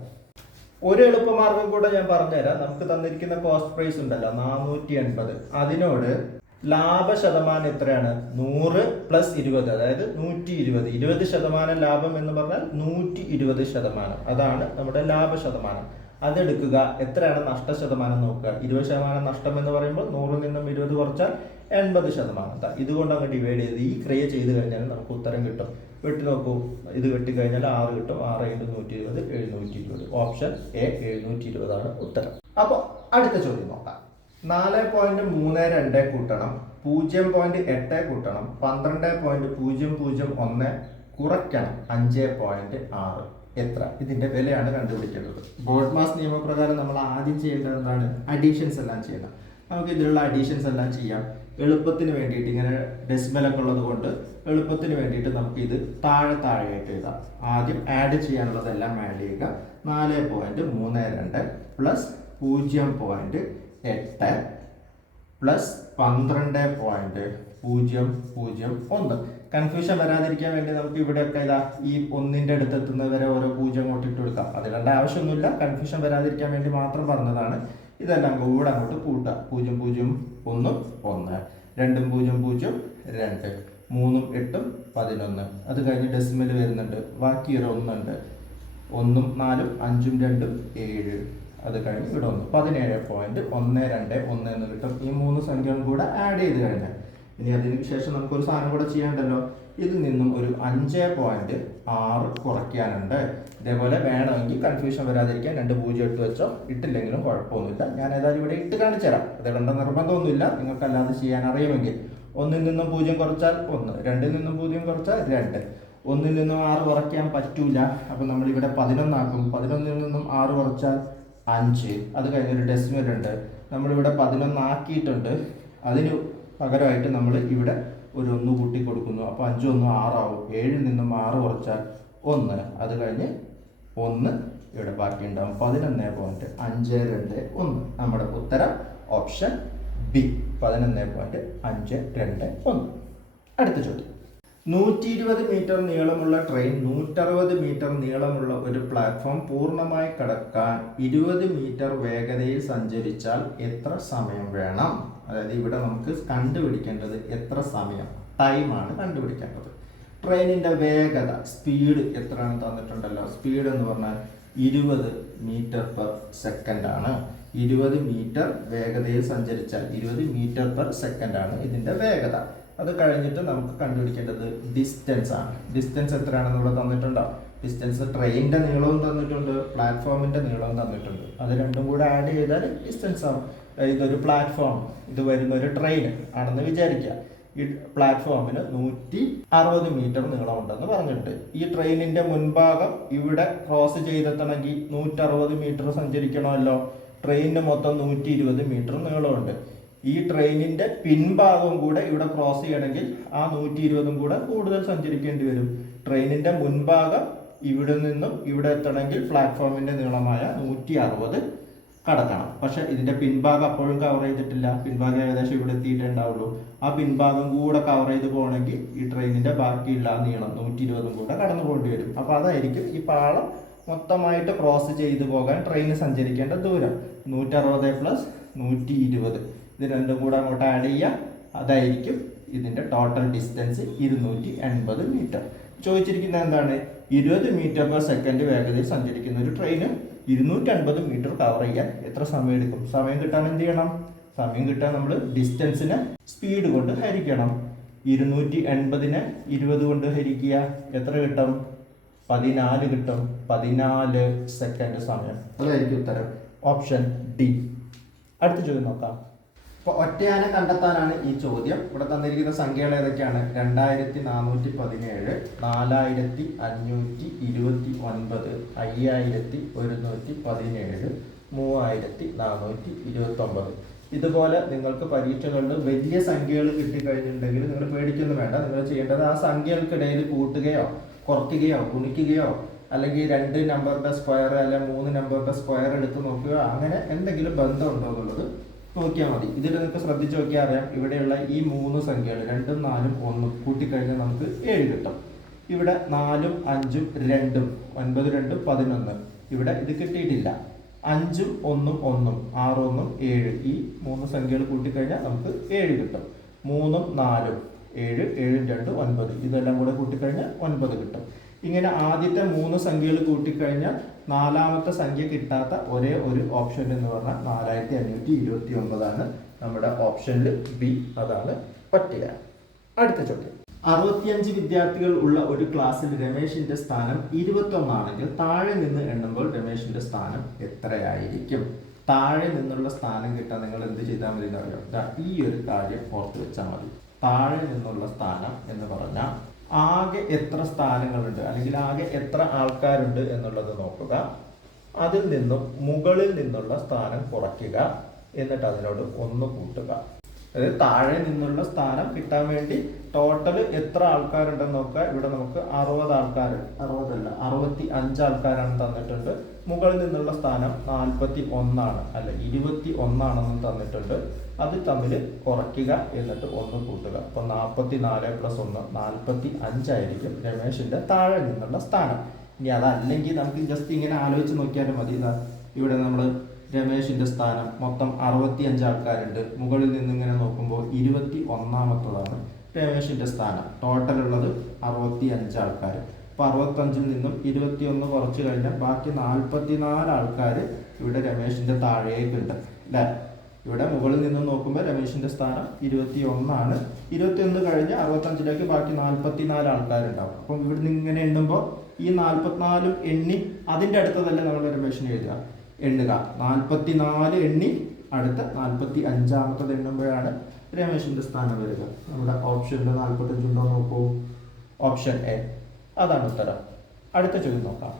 ഒരു എളുപ്പമാർഗം കൂടെ ഞാൻ പറഞ്ഞുതരാം. നമുക്ക് തന്നിരിക്കുന്ന കോസ്റ്റ് പ്രൈസ് ഉണ്ടല്ലോ 480, അതിനോട് ലാഭ ശതമാനം എത്രയാണ്? 100 + 20, അതായത് 120. 20% ലാഭം എന്ന് പറഞ്ഞാൽ 120%. അതാണ് നമ്മുടെ ലാഭ ശതമാനം. അതെടുക്കുക. എത്രയാണ് നഷ്ട ശതമാനം നോക്കുക. 20% നഷ്ടം എന്ന് പറയുമ്പോൾ 100ൽ നിന്നും 20 കുറച്ചാൽ 80%. ഇതുകൊണ്ട് അങ്ങ് ഡിവൈഡ് ചെയ്ത് ഈ ക്രിയ ചെയ്ത് കഴിഞ്ഞാൽ നമുക്ക് ഉത്തരം കിട്ടും. വെട്ടി നോക്കൂ. ഇത് വെട്ടിക്കഴിഞ്ഞാൽ 6 കിട്ടും. 6 × 120 720. ഓപ്ഷൻ എ 720 ആണ് ഉത്തരം. അപ്പോൾ അടുത്ത ചോദ്യം നോക്കാം. 4.32 കൂട്ടണം 0.8 കൂട്ടണം 12.001 കുറയ്ക്കണം 5.6 എത്ര? ഇതിന്റെ വിലയാണ് കണ്ടുപിടിക്കേണ്ടത്. ബോഡ്മാസ് നിയമപ്രകാരം നമ്മൾ ആദ്യം ചെയ്യേണ്ടത് എന്താണ്? അഡീഷൻസ് എല്ലാം ചെയ്യണം. നമുക്ക് ഇതിലുള്ള അഡീഷൻസ് എല്ലാം ചെയ്യാം. എളുപ്പത്തിന് വേണ്ടിയിട്ട് ഇങ്ങനെ ഡെസിമലൊക്കെ ഉള്ളത് കൊണ്ട് എളുപ്പത്തിന് വേണ്ടിയിട്ട് നമുക്ക് ഇത് താഴെയായിട്ട് എഴുതാം. ആദ്യം ആഡ് ചെയ്യാനുള്ളതെല്ലാം ആഡ് ചെയ്യുക. 4.32 പ്ലസ് 0.8 പ്ലസ് 12.001. കൺഫ്യൂഷൻ വരാതിരിക്കാൻ വേണ്ടി നമുക്ക് ഇവിടെയൊക്കെ ഇതാ ഈ 1ന്റെ അടുത്ത് എത്തുന്നവരെ ഓരോ 0 അങ്ങോട്ട് ഇട്ട് കൊടുക്കാം. അതിലുള്ള ആവശ്യമൊന്നുമില്ല, കൺഫ്യൂഷൻ വരാതിരിക്കാൻ വേണ്ടി മാത്രം പറഞ്ഞതാണ്. ഇതെല്ലാം കൂടെ അങ്ങോട്ട് കൂട്ടുക. 0 0 1 1, 2 0 0 2, 3 8 11. അത് കഴിഞ്ഞ് ഡെസിമൽ വരുന്നുണ്ട്. ബാക്കി ഒരു 1 ഉണ്ട്. 1 4 5 2 7. അത് കഴിഞ്ഞ് ഇവിടെ 17.121 എന്ന് കിട്ടും. ഈ 3 സംഖ്യകളും കൂടെ ആഡ് ചെയ്ത് കഴിഞ്ഞാൽ ഇനി അതിന് ശേഷം നമുക്കൊരു സാധനം കൂടെ ചെയ്യാണ്ടല്ലോ. ഇതിൽ നിന്നും ഒരു 5.6 കുറയ്ക്കാനുണ്ട്. ഇതേപോലെ വേണമെങ്കിൽ കൺഫ്യൂഷൻ വരാതിരിക്കാൻ 2 0 ഇട്ട് വെച്ചോ, ഇട്ടില്ലെങ്കിലും കുഴപ്പമൊന്നുമില്ല. ഞാൻ ഏതായാലും ഇവിടെ ഇട്ട് കാണിച്ചു തരാം. അത് കണ്ട നിർബന്ധമൊന്നുമില്ല. നിങ്ങൾക്കല്ലാതെ ചെയ്യാൻ അറിയുമെങ്കിൽ 1ൽ നിന്നും 0 കുറച്ചാൽ 1, 2ൽ നിന്നും 0 കുറച്ചാൽ 2, 1ൽ നിന്നും 6 കുറയ്ക്കാൻ പറ്റൂല. അപ്പം നമ്മളിവിടെ 11 ആക്കും. 11ൽ നിന്നും 6 കുറച്ചാൽ 5. അത് കഴിഞ്ഞൊരു ഡെസിമൽ ഉണ്ട്. നമ്മളിവിടെ 11 ആക്കിയിട്ടുണ്ട്. അതിന് പകരമായിട്ട് നമ്മൾ ഇവിടെ ഒരു 1 കൂട്ടി കൊടുക്കുന്നു. അപ്പോൾ 5 1 6 ആവും. 7ൽ നിന്നും 6 കുറച്ചാൽ 1. അത് കഴിഞ്ഞ് 1 ഇവിടെ ബാക്കി ഉണ്ടാവും. 11.521. നമ്മുടെ ഉത്തരം ഓപ്ഷൻ ബി 11.521. അടുത്ത ചോദ്യം. 120 മീറ്റർ നീളമുള്ള ട്രെയിൻ 160 മീറ്റർ നീളമുള്ള ഒരു പ്ലാറ്റ്ഫോം പൂർണ്ണമായി കടക്കാൻ 20 മീറ്റർ വേഗതയിൽ സഞ്ചരിച്ചാൽ എത്ര സമയം വേണം? അതായത് ഇവിടെ നമുക്ക് കണ്ടുപിടിക്കേണ്ടത് എത്ര സമയം, ടൈമാണ് കണ്ടുപിടിക്കേണ്ടത്. ട്രെയിനിൻ്റെ വേഗത, സ്പീഡ് എത്രയാണ് തന്നിട്ടുണ്ടല്ലോ. സ്പീഡ് എന്ന് പറഞ്ഞാൽ 20 മീറ്റർ/സെക്കൻഡ് ആണ്. 20 മീറ്റർ വേഗതയിൽ സഞ്ചരിച്ചാൽ 20 മീറ്റർ/സെക്കൻഡ് ആണ് ഇതിൻ്റെ വേഗത. അത് കഴിഞ്ഞിട്ട് നമുക്ക് കണ്ടുപിടിക്കേണ്ടത് ഡിസ്റ്റൻസ് ആണ്. ഡിസ്റ്റൻസ് എത്രയാണെന്ന് ഇവിടെ തന്നിട്ടുണ്ടോ? ഡിസ്റ്റൻസ് ട്രെയിനിൻ്റെ നീളവും തന്നിട്ടുണ്ട്, പ്ലാറ്റ്ഫോമിൻ്റെ നീളവും തന്നിട്ടുണ്ട്. അത് രണ്ടും കൂടെ ആഡ് ചെയ്താൽ ഡിസ്റ്റൻസ് ആവും. ഇതൊരു പ്ലാറ്റ്ഫോം, ഇത് വരുന്ന ഒരു ട്രെയിൻ ആണെന്ന് വിചാരിക്കുക. ഈ പ്ലാറ്റ്ഫോമിന് 160 മീറ്റർ നീളമുണ്ടെന്ന് പറഞ്ഞിട്ടുണ്ട്. ഈ ട്രെയിനിൻ്റെ മുൻഭാഗം ഇവിടെ ക്രോസ് ചെയ്തെത്തണമെങ്കിൽ 160 മീറ്റർ സഞ്ചരിക്കണമല്ലോ. ട്രെയിനിന് മൊത്തം 120 മീറ്റർ നീളമുണ്ട്. ഈ ട്രെയിനിൻ്റെ പിൻഭാഗവും കൂടെ ഇവിടെ ക്രോസ് ചെയ്യണമെങ്കിൽ ആ 120 കൂടെ കൂടുതൽ സഞ്ചരിക്കേണ്ടി വരും. ട്രെയിനിൻ്റെ മുൻഭാഗം ഇവിടെ നിന്നും ഇവിടെ എത്തണമെങ്കിൽ പ്ലാറ്റ്ഫോമിൻ്റെ നീളമായ 160 കടക്കണം. പക്ഷെ ഇതിൻ്റെ പിൻഭാഗം അപ്പോഴും കവർ ചെയ്തിട്ടില്ല. പിൻഭാഗം ഏകദേശം ഇവിടെ എത്തിയിട്ടേ ഉണ്ടാവുള്ളൂ. ആ പിൻഭാഗം കൂടെ കവർ ചെയ്ത് പോകണമെങ്കിൽ ഈ ട്രെയിനിൻ്റെ ബാക്കിയുള്ള നീളം 120 കൂടെ കടന്നു പോകേണ്ടി വരും. അപ്പോൾ അതായിരിക്കും ഈ പാളം മൊത്തമായിട്ട് ക്രോസ് ചെയ്തു പോകാൻ ട്രെയിന് സഞ്ചരിക്കേണ്ട ദൂരം. 160 + 120 ഇത് രണ്ടും കൂടെ അങ്ങോട്ട് ആഡ് ചെയ്യുക. അതായിരിക്കും ഇതിൻ്റെ ടോട്ടൽ ഡിസ്റ്റൻസ് 280 മീറ്റർ. ചോദിച്ചിരിക്കുന്നത് എന്താണ്? 20 മീറ്റർ പെർ സെക്കൻഡ് വേഗതയിൽ സഞ്ചരിക്കുന്ന ഒരു ട്രെയിന് 250 മീറ്റർ കവർ ചെയ്യാൻ എത്ര സമയം എടുക്കും? സമയം കിട്ടാൻ എന്ത് ചെയ്യണം? സമയം കിട്ടാൻ നമ്മൾ ഡിസ്റ്റൻസിനെ സ്പീഡ് കൊണ്ട് ഹരിക്കണം. 280നെ 20 കൊണ്ട് ഹരിക്കുക, എത്ര കിട്ടും? 14 കിട്ടും. 14 സെക്കൻഡ് സമയം. അതായിരിക്കും ഉത്തരം. Option D. അടുത്ത ചോദ്യം നോക്കാം. അപ്പോൾ ഒറ്റയാനെ കണ്ടെത്താനാണ് ഈ ചോദ്യം. ഇവിടെ തന്നിരിക്കുന്ന സംഖ്യകൾ ഏതൊക്കെയാണ്? 2417, 4529, 5117, 3429. ഇതുപോലെ നിങ്ങൾക്ക് പരീക്ഷകളിൽ വലിയ സംഖ്യകൾ കിട്ടിക്കഴിഞ്ഞിട്ടുണ്ടെങ്കിൽ നിങ്ങൾ പേടിക്കൊന്നും വേണ്ട. നിങ്ങൾ ചെയ്യേണ്ടത് ആ സംഖ്യകൾക്കിടയിൽ കൂട്ടുകയോ കുറയ്ക്കുകയോ ഗുണിക്കുകയോ അല്ലെങ്കിൽ 2 നമ്പറിന്റെ സ്ക്വയർ അല്ലെങ്കിൽ 3 നമ്പറിന്റെ സ്ക്വയർ എടുത്ത് നോക്കുക. അങ്ങനെ എന്തെങ്കിലും ബന്ധമുണ്ടോ എന്നുള്ളത് നോക്കിയാൽ മതി. ഇതിൽ നിങ്ങൾക്ക് ശ്രദ്ധിച്ച് നോക്കിയാൽ അറിയാം, ഇവിടെയുള്ള ഈ 3 സംഖ്യകൾ 2ഉം 4ഉം 1ഉം കൂട്ടിക്കഴിഞ്ഞാൽ നമുക്ക് 7 കിട്ടും. ഇവിടെ 4ഉം 5ഉം 2ഉം 9 2 11. ഇവിടെ ഇത് കിട്ടിയിട്ടില്ല. 5ഉം 1ഉം 1ഉം 6 1ഉം 7. ഈ 3 സംഖ്യകൾ കൂട്ടിക്കഴിഞ്ഞാൽ നമുക്ക് 7 കിട്ടും. 3ഉം 4ഉം 7, 7ഉം 2 9. ഇതെല്ലാം കൂടെ കൂട്ടിക്കഴിഞ്ഞാൽ 9 കിട്ടും. ഇങ്ങനെ ആദ്യത്തെ 3 സംഖ്യകൾ കൂട്ടിക്കഴിഞ്ഞാൽ നാലാമത്തെ സംഖ്യ കിട്ടാത്ത ഒരേ ഒരു ഓപ്ഷൻ എന്ന് പറഞ്ഞാൽ 4529 നമ്മുടെ ഓപ്ഷനിൽ ബി. അതാണ് പറ്റിക. അടുത്ത ചോദ്യം. 65 വിദ്യാർത്ഥികൾ ഉള്ള ഒരു ക്ലാസ്സിൽ രമേശിന്റെ സ്ഥാനം 21 ആണെങ്കിൽ താഴെ നിന്ന് എണ്ണുമ്പോൾ രമേശിന്റെ സ്ഥാനം എത്രയായിരിക്കും? താഴെ നിന്നുള്ള സ്ഥാനം കിട്ടാൻ നിങ്ങൾ എന്ത് ചെയ്താൽ മതി എന്നറിയാം. ഈ ഒരു കാര്യം ഓർത്ത് വെച്ചാൽ മതി. താഴെ നിന്നുള്ള സ്ഥാനം എന്ന് പറഞ്ഞാൽ ആകെ എത്ര സ്ഥാനങ്ങളുണ്ട് അല്ലെങ്കിൽ ആകെ എത്ര ആൾക്കാരുണ്ട് എന്നുള്ളത് നോക്കുക. അതിൽ നിന്നും മുകളിൽ നിന്നുള്ള സ്ഥാനം കുറയ്ക്കുക. എന്നിട്ട് അതിനോട് 1 കൂട്ടുക. അതായത് താഴെ നിന്നുള്ള സ്ഥാനം കിട്ടാൻ വേണ്ടി ടോട്ടൽ എത്ര ആൾക്കാരുണ്ടെന്ന് നോക്കുക. ഇവിടെ നമുക്ക് 60 ആൾക്കാർ, 65 ആൾക്കാരാണ് തന്നിട്ടുണ്ട്. മുകളിൽ നിന്നുള്ള സ്ഥാനം 41 ആണ്, അല്ല 21 ആണെന്നും തന്നിട്ടുണ്ട്. അത് തമ്മിൽ കുറയ്ക്കുക, എന്നിട്ട് 1 കൂട്ടുക. അപ്പൊ 44 + 1 45 ആയിരിക്കും രമേശിന്റെ താഴെ നിന്നുള്ള സ്ഥാനം. ഇനി അതല്ലെങ്കിൽ നമുക്ക് ജസ്റ്റ് ഇങ്ങനെ ആലോചിച്ച് നോക്കിയാലും മതി. ഇവിടെ നമ്മൾ രമേശിന്റെ സ്ഥാനം മൊത്തം 65 ആൾക്കാരുണ്ട്. മുകളിൽ നിന്ന് ഇങ്ങനെ നോക്കുമ്പോൾ 21ാമത്തതാണ് രമേശിന്റെ സ്ഥാനം. ടോട്ടൽ ഉള്ളത് 65 ആൾക്കാർ. അപ്പൊ 65ൽ നിന്നും 21 കുറച്ച് കഴിഞ്ഞാൽ ബാക്കി 44 ആൾക്കാർ ഇവിടെ രമേശിന്റെ താഴേക്കുണ്ട് അല്ലെ. ഇവിടെ മുകളിൽ നിന്ന് നോക്കുമ്പോൾ രമേശിന്റെ സ്ഥാനം 21 ആണ്. 21 കഴിഞ്ഞ് 65ലേക്ക് ബാക്കി 44 ആൾക്കാരുണ്ടാവും. അപ്പം ഇവിടുന്ന് ഇങ്ങനെ എണ്ണുമ്പോൾ ഈ 44 എണ്ണി അതിൻ്റെ അടുത്തതല്ലേ നമ്മൾ രമേശിനെ എഴുതുക, എണ്ണുക. 44 എണ്ണി അടുത്ത 45ാമത്തത് എണ്ണുമ്പോഴാണ് രമേശിന്റെ സ്ഥാനം വരിക. നമ്മുടെ ഓപ്ഷനിൽ 45 ഉണ്ടോ നോക്കൂ. Option A. അതാണ് ഉത്തരം. അടുത്ത ചോദ്യം നോക്കാം.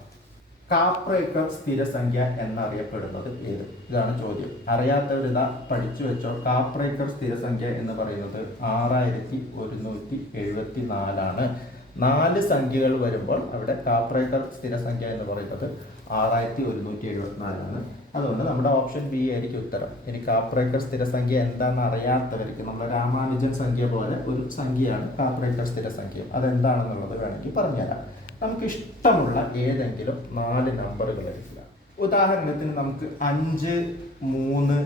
കാപ്രേക്കർ സ്ഥിരസംഖ്യ എന്നറിയപ്പെടുന്നത് ഏത്? ഇതാണ് ചോദ്യം. അറിയാത്തവരിതാ പഠിച്ചു വെച്ചോ. കാപ്രേക്കർ സ്ഥിരസംഖ്യ എന്ന് പറയുന്നത് 6174 ആണ്. 4 സംഖ്യകൾ വരുമ്പോൾ അവിടെ കാപ്രേക്കർ സ്ഥിരസംഖ്യ എന്ന് പറയുന്നത് 6174 ആണ്. അതുകൊണ്ട് നമ്മുടെ ഓപ്ഷൻ ബി ആയിരിക്കും ഉത്തരം. ഇനി കാപ്രേക്കർ സ്ഥിരസംഖ്യ എന്താണെന്ന് അറിയാത്തവർക്ക് നമ്മുടെ രാമാനുജൻ സംഖ്യ പോലെ ഒരു സംഖ്യയാണ് കാപ്രേക്കർ സ്ഥിരസംഖ്യ. അതെന്താണെന്നുള്ളത് വേണമെങ്കിൽ പറഞ്ഞുതരാം. നമുക്ക് ഇഷ്ടമുള്ള ഏതെങ്കിലും 4 നമ്പറുകൾ എടുക്കുക. ഉദാഹരണത്തിന് നമുക്ക് 5, 3,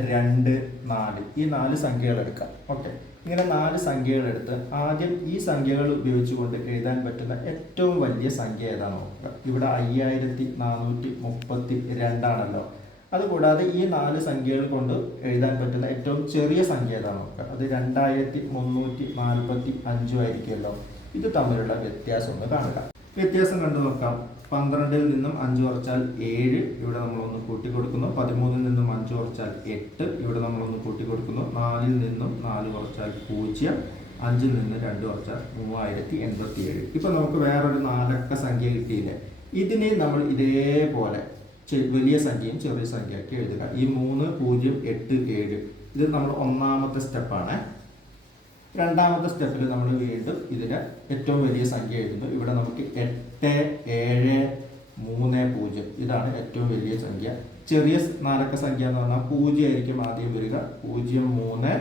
2, 4 ഈ 4 സംഖ്യകൾ എടുക്കാം. ഓക്കെ, ഇങ്ങനെ 4 സംഖ്യകൾ എടുത്ത് ആദ്യം ഈ സംഖ്യകൾ ഉപയോഗിച്ചുകൊണ്ട് എഴുതാൻ പറ്റുന്ന ഏറ്റവും വലിയ സംഖ്യ ഏതാണെന്ന് നോക്കുക. ഇവിടെ 5432 ആണല്ലോ. അതുകൂടാതെ ഈ 4 സംഖ്യകൾ കൊണ്ട് എഴുതാൻ പറ്റുന്ന ഏറ്റവും ചെറിയ സംഖ്യ ഏതാണെന്ന് നോക്കുക. അത് 2345 ആയിരിക്കുമല്ലോ. ഇത് തമ്മിലുള്ള വ്യത്യാസം ഒന്ന് കാണുക. വ്യത്യാസം കണ്ടു നോക്കാം. 12ൽ നിന്നും 5 കുറച്ചാൽ 7, ഇവിടെ നമ്മളൊന്ന് കൂട്ടി കൊടുക്കുന്നു. 13ൽ നിന്നും 5 കുറച്ചാൽ 8, ഇവിടെ നമ്മളൊന്ന് കൂട്ടി കൊടുക്കുന്നു. 4ൽ നിന്നും 4 കുറച്ചാൽ 0, 5ൽ നിന്ന് 2 കുറച്ചാൽ 3087. ഇപ്പൊ നമുക്ക് വേറൊരു 4 അക്ക സംഖ്യ കിട്ടിയില്ലേ. ഇതിനെ നമ്മൾ ഇതേപോലെ വലിയ സംഖ്യയും ചെറിയ സംഖ്യയൊക്കെ എഴുതുക. ഈ 3 0 8 7 ഇത് നമ്മൾ ഒന്നാമത്തെ സ്റ്റെപ്പാണ്. രണ്ടാമത്തെ സ്റ്റെപ്പിൽ നമ്മൾ വീണ്ടും ഇതിന് ഏറ്റവും വലിയ സംഖ്യ എഴുതുന്നു. ഇവിടെ നമുക്ക് 8 7 3 0 ഇതാണ് ഏറ്റവും വലിയ സംഖ്യ. ചെറിയ 4 അക്ക സംഖ്യ എന്ന് പറഞ്ഞാൽ 0 ആയിരിക്കും ആദ്യം വരിക. 0 3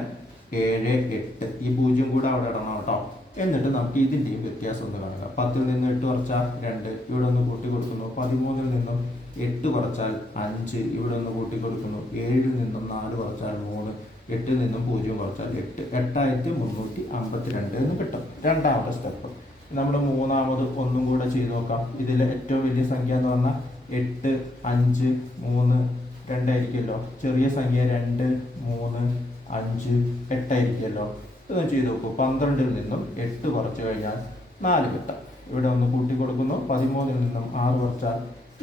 7 8 ഈ 0 കൂടെ അവിടെ ഇടണം കേട്ടോ. എന്നിട്ട് നമുക്ക് ഇതിൻ്റെയും വ്യത്യാസം ഒന്ന് കാണുക. 10ൽ നിന്ന് 8 കുറച്ചാൽ 2, ഇവിടെ ഒന്ന് കൂട്ടി കൊടുക്കുന്നു. 13ൽ നിന്നും 8 കുറച്ചാൽ 5, ഇവിടെ ഒന്ന് കൂട്ടി കൊടുക്കുന്നു. 7ൽ നിന്നും 4 കുറച്ചാൽ 3, 8ൽ നിന്നും 0 കുറച്ചാൽ 8, 8352 എന്ന് കിട്ടും. രണ്ടാമത്തെ സ്റ്റെപ്പ്. നമ്മൾ മൂന്നാമത് ഒന്നും കൂടെ ചെയ്ത് നോക്കാം. ഇതിൽ ഏറ്റവും വലിയ സംഖ്യ എന്ന് പറഞ്ഞാൽ 8, 5, 3, 2 ആയിരിക്കുമല്ലോ. ചെറിയ സംഖ്യ 2, 3, 5, 8 ആയിരിക്കുമല്ലോ. ഇതൊന്ന് ചെയ്ത് നോക്കൂ. 12ൽ നിന്നും 8 കുറച്ച് കഴിഞ്ഞാൽ 4 കിട്ടും. ഇവിടെ ഒന്ന് കൂട്ടി കൊടുക്കുന്നു. 13ൽ നിന്നും 6 കുറച്ചാൽ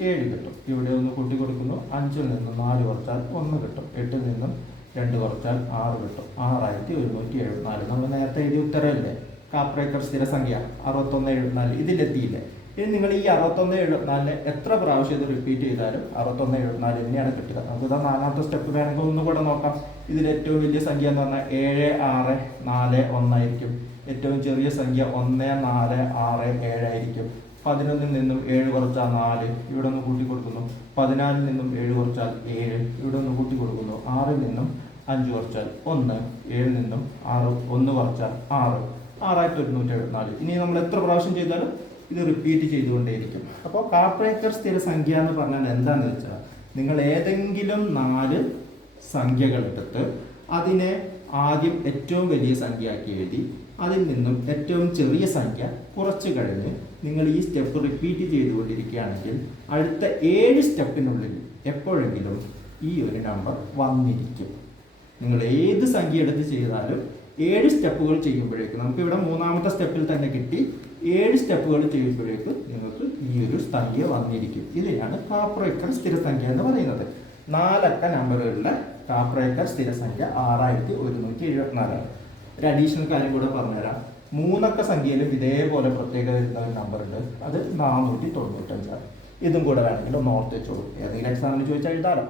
7 കിട്ടും. ഇവിടെ ഒന്ന് കൂട്ടി കൊടുക്കുന്നു. 5ൽ നിന്നും 4 കുറച്ചാൽ 1 കിട്ടും. 8ൽ നിന്നും 2 കുറച്ചാൽ 6 കിട്ടും. 6174. നമ്മൾ നേരത്തെ എഴുതിയ ഉത്തരവല്ലേ കാപ്രേക്കർ സ്ഥിരസംഖ്യ 6174. ഇതിലെത്തിയില്ലേ? ഇനി നിങ്ങൾ ഈ 6174 എത്ര പ്രാവശ്യം ഇത് റിപ്പീറ്റ് ചെയ്താലും 6174 തന്നെയാണ് കിട്ടുക. നമുക്ക് ഇതാ നാലാമത്തെ സ്റ്റെപ്പ് വേണമെങ്കിൽ ഒന്നുകൂടെ നോക്കാം. ഇതിൽ ഏറ്റവും വലിയ സംഖ്യ എന്ന് പറഞ്ഞാൽ 7, 6, 4, 1 ആയിരിക്കും. ഏറ്റവും ചെറിയ സംഖ്യ 1, 4, 6, 7 ആയിരിക്കും. 11ൽ നിന്നും 7 കുറച്ചാൽ 4, ഇവിടെ ഒന്ന് കൂട്ടി കൊടുക്കുന്നു. 14ൽ നിന്നും 7 കുറച്ചാൽ 7, ഇവിടെ ഒന്ന് കൂട്ടി കൊടുക്കുന്നു. 6ൽ നിന്നും 5 കുറച്ചാൽ 1, 7ൽ നിന്നും 1 കുറച്ചാൽ 6, 6174. ഇനി നമ്മൾ എത്ര പ്രാവശ്യം ചെയ്താലും ഇത് റിപ്പീറ്റ് ചെയ്തുകൊണ്ടേയിരിക്കും. അപ്പോൾ കാപ്രേക്കർ സ്ഥിരസംഖ്യ എന്ന് പറഞ്ഞാൽ എന്താണെന്ന് വെച്ചാൽ നിങ്ങൾ ഏതെങ്കിലും 4 സംഖ്യകൾ എടുത്ത് അതിനെ ആദ്യം ഏറ്റവും വലിയ സംഖ്യയാക്കി എഴുതി അതിൽ നിന്നും ഏറ്റവും ചെറിയ സംഖ്യ കുറച്ച് കഴിഞ്ഞ് നിങ്ങൾ ഈ സ്റ്റെപ്പ് റിപ്പീറ്റ് ചെയ്തുകൊണ്ടിരിക്കുകയാണെങ്കിൽ അടുത്ത 7 സ്റ്റെപ്പിനുള്ളിൽ എപ്പോഴെങ്കിലും ഈ ഒരു നമ്പർ വന്നിരിക്കും. നിങ്ങൾ ഏത് സംഖ്യ എടുത്ത് ചെയ്താലും 7 സ്റ്റെപ്പുകൾ ചെയ്യുമ്പോഴേക്ക് നമുക്ക് ഇവിടെ മൂന്നാമത്തെ സ്റ്റെപ്പിൽ തന്നെ കിട്ടി. 7 സ്റ്റെപ്പുകൾ ചെയ്യുമ്പോഴേക്ക് നിങ്ങൾക്ക് ഈ ഒരു സംഖ്യ വന്നിരിക്കും. ഇതിനാണ് കാപ്രേക്കർ സ്ഥിരസംഖ്യ എന്ന് പറയുന്നത്. 4 അക്ക നമ്പറുകളിലെ കാപ്രേക്കർ സ്ഥിരസംഖ്യ 6174. ഒരു അഡീഷണൽ കാര്യം കൂടെ പറഞ്ഞുതരാം. 3 അക്ക സംഖ്യയിലും ഇതേപോലെ പ്രത്യേകത വരുന്ന ഒരു നമ്പർ ഉണ്ട്. അത് 495. ഇതും കൂടെ വേണമെങ്കിൽ ഒന്ന് ഓർത്ത് വെച്ചോളൂ. ഏതെങ്കിലും എക്സാമിന് ചോദിച്ചാൽ എഴുതാലോ.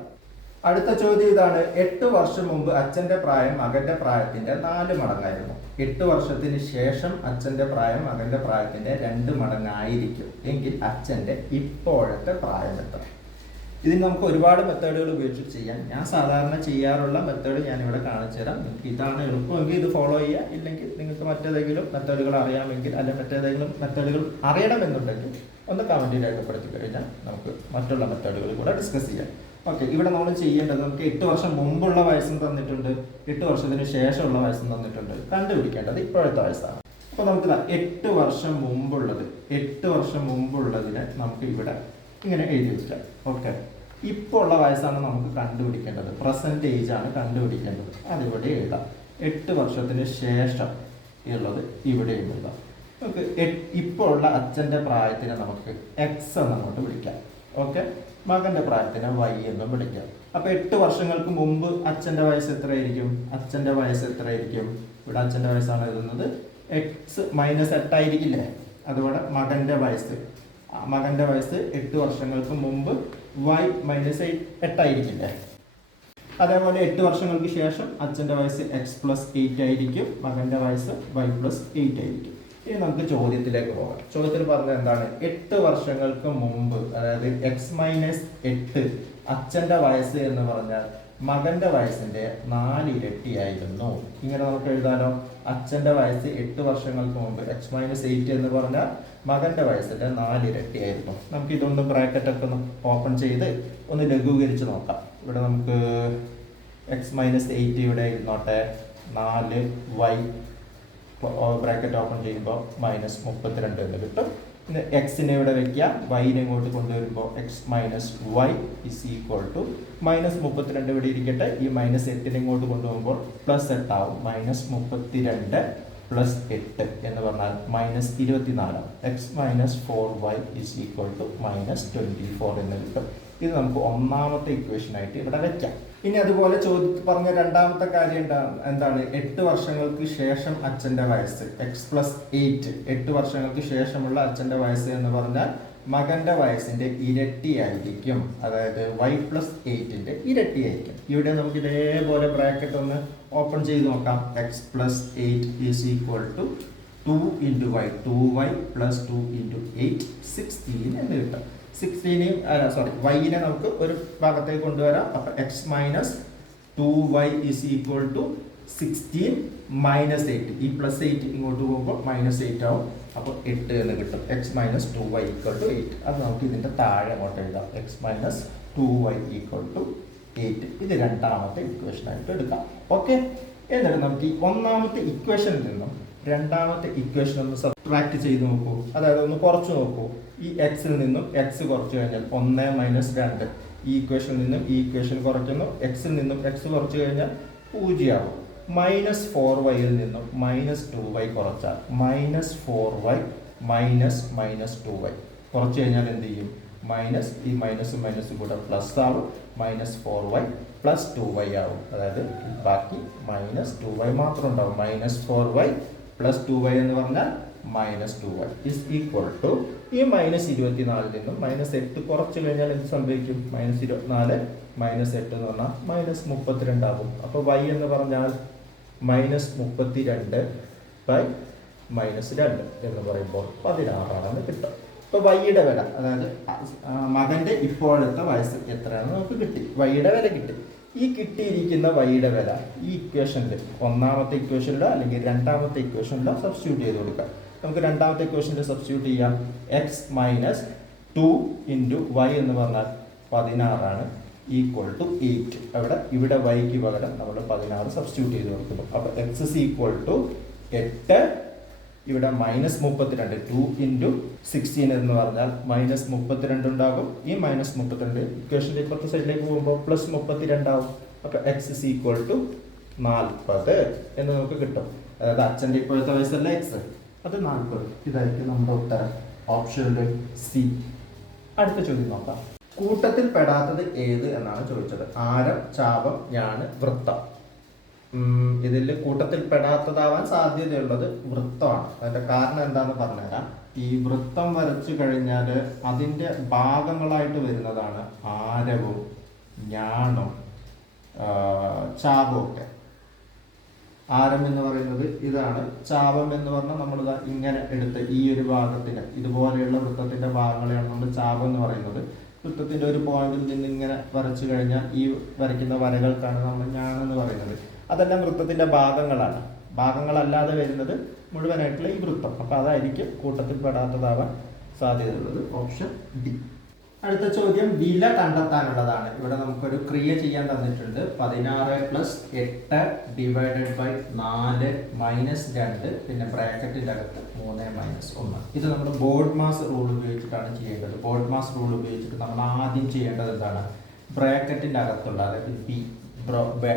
അടുത്ത ചോദ്യം ഇതാണ്. 8 വർഷം മുമ്പ് അച്ഛന്റെ പ്രായം മകന്റെ പ്രായത്തിന്റെ 4 മടങ്ങായിരുന്നു. 8 വർഷത്തിന് ശേഷം അച്ഛന്റെ പ്രായം മകന്റെ പ്രായത്തിന്റെ 2 മടങ്ങായിരിക്കും എങ്കിൽ അച്ഛന്റെ ഇപ്പോഴത്തെ പ്രായം എത്ര? ഇതിന് നമുക്ക് ഒരുപാട് മെത്തേഡുകൾ ഉപയോഗിച്ച് ചെയ്യാം. ഞാൻ സാധാരണ ചെയ്യാറുള്ള മെത്തേഡ് ഞാനിവിടെ കാണിച്ചു തരാം. നിങ്ങൾക്ക് ഇതാണ് എളുപ്പമെങ്കിൽ ഇത് ഫോളോ ചെയ്യുക. ഇല്ലെങ്കിൽ നിങ്ങൾക്ക് മറ്റേതെങ്കിലും മെത്തേഡുകൾ അറിയാമെങ്കിൽ അല്ലെങ്കിൽ മറ്റേതെങ്കിലും മെത്തേഡുകൾ അറിയണമെന്നുണ്ടെങ്കിൽ ഒന്ന് കമൻറ്റിൽ രേഖപ്പെടുത്തി കഴിഞ്ഞാൽ നമുക്ക് മറ്റുള്ള മെത്തേഡുകൾ കൂടെ ഡിസ്കസ് ചെയ്യാം. ഓക്കെ, ഇവിടെ നമ്മൾ ചെയ്യേണ്ടത് നമുക്ക് 8 വർഷം മുമ്പുള്ള വയസ്സും തന്നിട്ടുണ്ട്, 8 വർഷത്തിന് ശേഷമുള്ള വയസ്സും തന്നിട്ടുണ്ട്. കണ്ടുപിടിക്കേണ്ടത് ഇപ്പോഴത്തെ വയസ്സാണ്. അപ്പോൾ നമുക്ക് 8 വർഷം മുമ്പുള്ളത്, 8 വർഷം മുമ്പുള്ളതിനെ നമുക്ക് ഇവിടെ ഇങ്ങനെ എഴുതി വെക്കാം. ഓക്കെ, ഇപ്പോൾ ഉള്ള വയസ്സാണ് നമുക്ക് കണ്ടുപിടിക്കേണ്ടത്. പ്രസന്റ് ഏജ് ആണ് കണ്ടുപിടിക്കേണ്ടത്. അതിവിടെ എഴുതാം. 8 വർഷത്തിന് ശേഷം ഉള്ളത് ഇവിടെ എഴുതാം. നമുക്ക് ഇപ്പോൾ ഉള്ള അച്ഛൻ്റെ പ്രായത്തിനെ നമുക്ക് എക്സ് എന്ന് അങ്ങോട്ട് വിളിക്കാം. ഓക്കെ, മകന്റെ പ്രായത്തിനെ വൈ എന്നും വിളിക്കാം. അപ്പൊ 8 വർഷങ്ങൾക്ക് മുമ്പ് അച്ഛന്റെ വയസ്സ് എത്രയായിരിക്കും? അച്ഛന്റെ വയസ്സ് എത്രയായിരിക്കും? ഇവിടെ അച്ഛന്റെ വയസ്സാണ് എഴുതുന്നത്. X minus 8 ആയിരിക്കില്ലേ? അതുപോലെ മകന്റെ വയസ്സ് 8 വർഷങ്ങൾക്ക് മുമ്പ് വൈ മൈനസ് 8 ആയിരിക്കില്ലേ? അതേപോലെ 8 വർഷങ്ങൾക്ക് ശേഷം അച്ഛന്റെ വയസ്സ് എക്സ് പ്ലസ് 8 ആയിരിക്കും, മകന്റെ വയസ്സ് വൈ പ്ലസ് 8 ആയിരിക്കും. ഇനി നമുക്ക് ചോദ്യത്തിലേക്ക് പോകാം. ചോദ്യത്തിൽ പറഞ്ഞത് എന്താണ്? 8 വർഷങ്ങൾക്ക് മുമ്പ്, അതായത് എക്സ് മൈനസ് 8 അച്ഛന്റെ വയസ്സ് എന്ന് പറഞ്ഞാൽ മകന്റെ വയസ്സിന്റെ 4 ഇരട്ടിയായിരുന്നു. ഇങ്ങനെ നമുക്ക് എഴുതാനോ? അച്ഛന്റെ വയസ്സ് 8 വർഷങ്ങൾക്ക് മുമ്പ് എക്സ് മൈനസ് 8 എന്ന് പറഞ്ഞാൽ മകന്റെ വയസ്സിന്റെ 4 ഇരട്ടിയായിരുന്നു. നമുക്ക് ഇതൊന്ന് ബ്രാക്കറ്റൊക്കെ ഒന്ന് ഓപ്പൺ ചെയ്ത് ഒന്ന് ലഘൂകരിച്ച് നോക്കാം. ഇവിടെ നമുക്ക് എക്സ് മൈനസ് 8 ഇവിടെ ഇരുന്നോട്ടെ. 4y ബ്രാക്കറ്റ് ഓപ്പൺ ചെയ്യുമ്പോൾ മൈനസ് 32 എന്ന് കിട്ടും. പിന്നെ എക്സിനെ ഇവിടെ വെക്കുക, വൈനെ ഇങ്ങോട്ട് കൊണ്ടുവരുമ്പോൾ X minus Y is equal to minus 32 ഇവിടെ ഇരിക്കട്ടെ. ഈ മൈനസ് 8നെ ഇങ്ങോട്ട് കൊണ്ടുപോകുമ്പോൾ പ്ലസ് 8 ആവും. മൈനസ് 32 പ്ലസ് 8 എന്ന് പറഞ്ഞാൽ minus 24. X minus 4y is equal to minus 24 എന്ന് കിട്ടും. ഇത് നമുക്ക് ഒന്നാമത്തെ ഇക്വേഷൻ ആയിട്ട് ഇവിടെ വെക്കാം. ഇനി അതുപോലെ പറഞ്ഞ രണ്ടാമത്തെ കാര്യം എന്താണ്? 8 വർഷങ്ങൾക്ക് ശേഷം അച്ഛന്റെ വയസ്സ് എക്സ് പ്ലസ് 8. 8 വർഷങ്ങൾക്ക് ശേഷമുള്ള അച്ഛന്റെ വയസ്സ് എന്ന് പറഞ്ഞാൽ മകന്റെ വയസ്സിന്റെ ഇരട്ടിയായിരിക്കും. അതായത് വൈ പ്ലസ് 8ന്റെ ഇരട്ടിയായിരിക്കും. ഇവിടെ നമുക്ക് ഇതേപോലെ ബ്രാക്കറ്റ് ഒന്ന് ഓപ്പൺ ചെയ്ത് നോക്കാം. X plus 8 is equal to 2 into Y, 2y plus 2 into 8 16 എന്ന് കിട്ടും. 16 വൈനെ നമുക്ക് ഒരു ഭാഗത്തേക്ക് കൊണ്ടുവരാം. അപ്പൊ X minus 2y is equal to 16 minus 8. ഈ പ്ലസ് 8 ഇങ്ങോട്ട് പോകുമ്പോൾ മൈനസ് 8 ആവും. അപ്പോൾ 8 എന്ന് കിട്ടും. X minus 2y equal to 8. അത് നമുക്ക് ഇതിന്റെ താഴെ അങ്ങോട്ട് എഴുതാം. X minus 2y equal to 8. ഇത് രണ്ടാമത്തെ ഇക്വേഷൻ ആയിട്ട് എടുക്കാം. ഓക്കെ, എന്നിട്ട് നമുക്ക് ഈ ഒന്നാമത്തെ ഇക്വേഷനിൽ നിന്നും രണ്ടാമത്തെ ഇക്വേഷൻ ഒന്ന് സബ്ട്രാക്ട് ചെയ്ത് നോക്കൂ, അതായത് ഒന്ന് കുറച്ച് നോക്കൂ. ഈ എക്സിൽ നിന്നും എക്സ് കുറച്ച് കഴിഞ്ഞാൽ 1 - 2. ഈ ഇക്വേഷനിൽ നിന്നും ഈ ഇക്വേഷൻ കുറയ്ക്കുന്നു, എക്സിൽ നിന്നും എക്സ് കുറച്ച് കഴിഞ്ഞാൽ 0 ആവും. -4y നിന്നും -2y കുറച്ചാൽ -4y -2y കുറച്ച് കഴിഞ്ഞാൽ എന്ത് ചെയ്യും? ഈ മൈനസ് മൈനസ് കൂടെ പ്ലസ് ആവും, -4y + 2y ആവും. അതായത് ബാക്കി -2y മാത്രം ഉണ്ടാവും. -4y + 2y എന്ന് പറഞ്ഞാൽ -2y ഇസ് ഈക്വൽ ടു ഈ -24 നിന്നും -8 കുറച്ച് കഴിഞ്ഞാൽ എന്ത് സംഭവിക്കും? -24 -8 എന്ന് പറഞ്ഞാൽ -32 ആവും. അപ്പോൾ y എന്ന് പറഞ്ഞാൽ -32 -2 എന്ന് പറയുമ്പോൾ 16 ആണെന്ന് കിട്ടും. ഇപ്പോൾ വൈയുടെ വില, അതായത് മകൻ്റെ ഇപ്പോഴത്തെ വയസ്സ് എത്രയാണെന്ന് നമുക്ക് കിട്ടി, വൈയുടെ വില കിട്ടി. ഈ കിട്ടിയിരിക്കുന്ന വൈയുടെ വില ഈ ഇക്വേഷനിൽ, ഒന്നാമത്തെ ഇക്വേഷനിലോ അല്ലെങ്കിൽ രണ്ടാമത്തെ ഇക്വേഷനിലോ സബ്സ്റ്റിറ്റ്യൂട്ട് ചെയ്ത് കൊടുക്കാം. നമുക്ക് രണ്ടാമത്തെ ഇക്വേഷനിൽ സബ്സ്റ്റിറ്റ്യൂട്ട് ചെയ്യാം. x - 2 × y എന്ന് പറഞ്ഞാൽ 16 ആണ്, ഈക്വൽ ടു 8. ഇവിടെ വൈക്ക് പകരം നമ്മൾ 16 സബ്സ്റ്റിറ്റ്യൂട്ട് ചെയ്ത് കൊടുക്കുന്നു. അപ്പോൾ x = 8. ഇവിടെ -32, 2 × 16 എന്ന് പറഞ്ഞാൽ -32 ഉണ്ടാകും. ഈ -32 ഇക്വേഷൻ്റെ ഇപ്പുറത്തെ സൈഡിലേക്ക് പോകുമ്പോൾ +32 ആവും. അപ്പോൾ x = 40 എന്ന് നമുക്ക് കിട്ടും. അതായത് അച്ഛൻ്റെ ഇപ്പോഴത്തെ വയസ്സല്ല x, അത് 40. ഇതായിരിക്കും നമ്മുടെ ഉത്തരം, ഓപ്ഷൻ സി. അടുത്ത ചോദ്യം നോക്കാം. കൂട്ടത്തിൽ പെടാത്തത് ഏത് എന്നാണ് ചോദിച്ചത്. ആരം, ചാപം, ഞാണ്, വൃത്തം. ഇതിൽ കൂട്ടത്തിൽ പെടാത്തതാവാൻ സാധ്യതയുള്ളത് വൃത്തമാണ്. അതിൻ്റെ കാരണം എന്താണെന്ന് പറഞ്ഞുതരാം. ഈ വൃത്തം വരച്ചു കഴിഞ്ഞാൽ അതിൻ്റെ ഭാഗങ്ങളായിട്ട് വരുന്നതാണ് ആരവും ഞാണും ചാപവും ഒക്കെ. ആരം എന്ന് പറയുന്നത് ഇതാണ്, ചാപം എന്ന് പറഞ്ഞാൽ നമ്മൾ ഇങ്ങനെ എടുത്ത് ഈ ഒരു ഭാഗത്തിന് ഇതുപോലെയുള്ള വൃത്തത്തിൻ്റെ ഭാഗങ്ങളെയാണ് നമ്മൾ ചാപം എന്ന് പറയുന്നത്. വൃത്തത്തിൻ്റെ ഒരു പോയിന്റിൽ നിന്ന് ഇങ്ങനെ വരച്ചു കഴിഞ്ഞാൽ ഈ വരയ്ക്കുന്ന വരകൾക്കാണ് നമ്മൾ ഞാണെന്ന് പറയുന്നത്. അതെല്ലാം വൃത്തത്തിൻ്റെ ഭാഗങ്ങളാണ്. ഭാഗങ്ങളല്ലാതെ വരുന്നത് മുഴുവനായിട്ടുള്ള ഈ വൃത്തം. അപ്പോൾ അതായിരിക്കും കൂട്ടത്തിൽ പെടാത്തതാവാൻ സാധ്യതയുള്ളത്, ഓപ്ഷൻ ഡി. അടുത്ത ചോദ്യം വില കണ്ടെത്താനുള്ളതാണ്. ഇവിടെ നമുക്കൊരു ക്രിയ ചെയ്യാൻ തന്നിട്ടുണ്ട്. 16 + 8 ഡിവൈഡഡ് ബൈ 4 -2 പിന്നെ ബ്രാക്കറ്റിൻ്റെ അകത്ത് 3 - 1. ഇത് നമ്മൾ ബോർഡ് മാസ് റൂൾ ഉപയോഗിച്ചിട്ടാണ് ചെയ്യേണ്ടത്. ബോർഡ് മാസ് റൂൾ ഉപയോഗിച്ചിട്ട് നമ്മൾ ആദ്യം ചെയ്യേണ്ടത് എന്താണ്? ബ്രാക്കറ്റിൻ്റെ അകത്തുള്ള, അതായത് ബി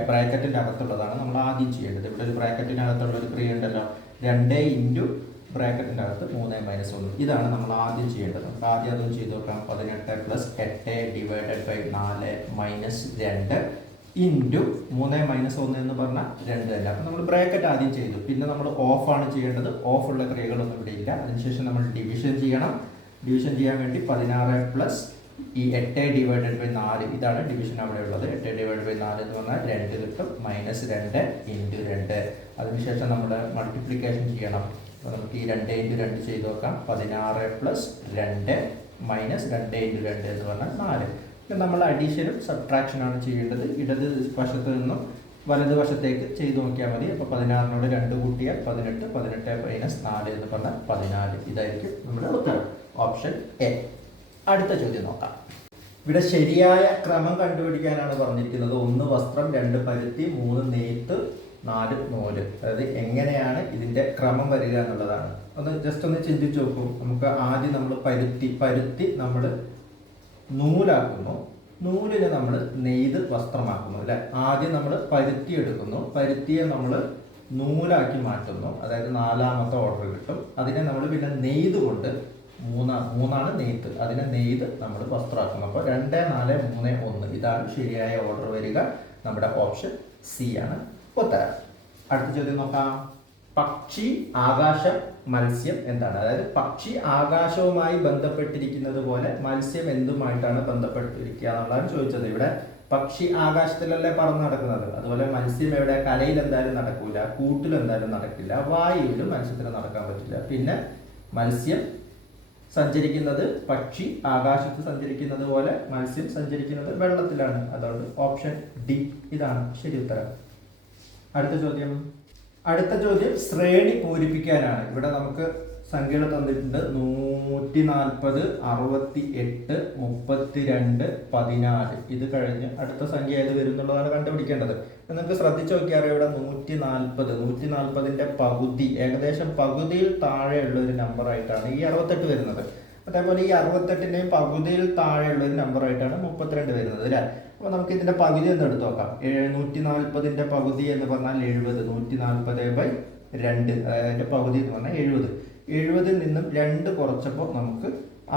ബ്രാക്കറ്റിൻ്റെ അകത്തുള്ളതാണ് നമ്മൾ ആദ്യം ചെയ്യേണ്ടത്. ഇവിടെ ഒരു ബ്രാക്കറ്റിൻ്റെ അകത്തുള്ള ഒരു ക്രിയ ഉണ്ടല്ലോ, 2 × ബ്രാക്കറ്റിൻ്റെ അകത്ത് 3 - 1. ഇതാണ് നമ്മൾ ആദ്യം ചെയ്യേണ്ടത്. നമുക്ക് ആദ്യം അതും ചെയ്ത് നോക്കാം. 18 + 8 ഡിവൈഡഡ് ബൈ 4 -2 ഇൻറ്റു 3 - 1 എന്ന് പറഞ്ഞാൽ 2 അല്ല. അപ്പം നമ്മൾ ബ്രാക്കറ്റ് ആദ്യം ചെയ്തു. പിന്നെ നമ്മൾ ഓഫാണ് ചെയ്യേണ്ടത്. ഓഫുള്ള ക്രിയകളൊന്നും ഇവിടെ ഇല്ല. അതിനുശേഷം നമ്മൾ ഡിവിഷൻ ചെയ്യണം. ഡിവിഷൻ ചെയ്യാൻ വേണ്ടി 16 + ഈ 8 ഡിവൈഡഡ് ബൈ 4 ഇതാണ് ഡിവിഷൻ അവിടെ ഉള്ളത്. 8 ഡിവൈഡഡ് ബൈ 4 എന്ന് പറഞ്ഞാൽ 2 കിട്ടും. -2 ഇൻറ്റു 2. അതിനുശേഷം നമ്മൾ മൾട്ടിപ്ലിക്കേഷൻ ചെയ്യണം. അപ്പോൾ നമുക്ക് ഈ 2 × 2 ചെയ്ത് നോക്കാം. 16 + 2 -2 × 2 എന്ന് പറഞ്ഞാൽ 4. പിന്നെ നമ്മൾ അഡീഷനും സബ്ട്രാക്ഷനാണ് ചെയ്യേണ്ടത്. ഇടത് വശത്ത് നിന്നും വലത് വശത്തേക്ക് ചെയ്ത് നോക്കിയാൽ മതി. അപ്പോൾ 16നോട് 2 കൂട്ടിയാൽ 18, 18 - 4 എന്ന് പറഞ്ഞാൽ 14. ഇതായിരിക്കും നമ്മുടെ ഉത്തരം, ഓപ്ഷൻ എ. അടുത്ത ചോദ്യം നോക്കാം. ഇവിടെ ശരിയായ ക്രമം കണ്ടുപിടിക്കാനാണ് പറഞ്ഞിരിക്കുന്നത്. 1 വസ്ത്രം, 2 പരുത്തി, 3 നെയ്ത്ത്, 4 നൂല്. അതായത് എങ്ങനെയാണ് ഇതിൻ്റെ ക്രമം വരിക എന്നുള്ളതാണ്. ജസ്റ്റ് ഒന്ന് ചിന്തിച്ച് നോക്കൂ. നമുക്ക് ആദ്യം നമ്മൾ പരുത്തി നമ്മൾ നൂലാക്കുന്നു, നൂലിനെ നമ്മൾ നെയ്ത് വസ്ത്രമാക്കുന്നു അല്ലെ. ആദ്യം നമ്മൾ പരുത്തി എടുക്കുന്നു, പരുത്തിയെ നമ്മൾ നൂലാക്കി മാറ്റുന്നു, അതായത് 4ാമത്തെ ഓർഡർ കിട്ടും. അതിനെ നമ്മൾ പിന്നെ നെയ്ത് കൊണ്ട് മൂന്നാണ് നെയ്ത്ത്, അതിനെ നെയ്ത് നമ്മൾ വസ്ത്രമാക്കുന്നു. അപ്പോൾ 2, 4, 3, 1 ഇതാണ് ശരിയായ ഓർഡർ വരിക. നമ്മുടെ ഓപ്ഷൻ സി ആണ് ഉത്തരം. അടുത്ത ചോദ്യം നോക്കാം. പക്ഷി, ആകാശം, മത്സ്യം എന്താണ്? അതായത് പക്ഷി ആകാശവുമായി ബന്ധപ്പെട്ടിരിക്കുന്നത് പോലെ മത്സ്യം എന്തുമായിട്ടാണ് ബന്ധപ്പെട്ടിരിക്കുക എന്നുള്ളതാണ് ചോദിച്ചത്. ഇവിടെ പക്ഷി ആകാശത്തിലല്ലേ പറന്ന് നടക്കുന്നത്, അതുപോലെ മത്സ്യം എവിടെ? കരയിൽ എന്തായാലും നടക്കൂല, കൂട്ടിൽ എന്തായാലും നടക്കില്ല, വായുവിലും മത്സ്യത്തിന് നടക്കാൻ പറ്റില്ല. പിന്നെ മത്സ്യം സഞ്ചരിക്കുന്നത്, പക്ഷി ആകാശത്ത് സഞ്ചരിക്കുന്നത് പോലെ മത്സ്യം സഞ്ചരിക്കുന്നത് വെള്ളത്തിലാണ്. അതുകൊണ്ട് ഓപ്ഷൻ ഡി ഇതാണ് ശരി ഉത്തരം. അടുത്ത ചോദ്യം ശ്രേണി പൂരിപ്പിക്കാനാണ്. ഇവിടെ നമുക്ക് സംഖ്യകൾ തന്നിട്ടുണ്ട്. 140, 68, 32, 14. ഇത് കഴിഞ്ഞ് അടുത്ത സംഖ്യ ഏത് വരും എന്നുള്ളതാണ് കണ്ടുപിടിക്കേണ്ടത്. നിങ്ങൾക്ക് ശ്രദ്ധിച്ചു നോക്കിയാൽ ഇവിടെ 140ന്റെ പകുതി, ഏകദേശം പകുതിയിൽ താഴെയുള്ള ഒരു നമ്പറായിട്ടാണ് ഈ 68 വരുന്നത്. അതേപോലെ ഈ 68ന്റെയും പകുതിയിൽ താഴെയുള്ള ഒരു നമ്പറായിട്ടാണ് 32 വരുന്നത് അല്ലേ. അപ്പോൾ നമുക്ക് ഇതിന്റെ പകുതി ഒന്ന് എടുത്ത് നോക്കാം. 140ന്റെ പകുതി എന്ന് പറഞ്ഞാൽ 70. 140/2, അതിന്റെ പകുതി എന്ന് പറഞ്ഞാൽ 70. 70ൽ നിന്നും 2 കുറച്ചപ്പോൾ നമുക്ക്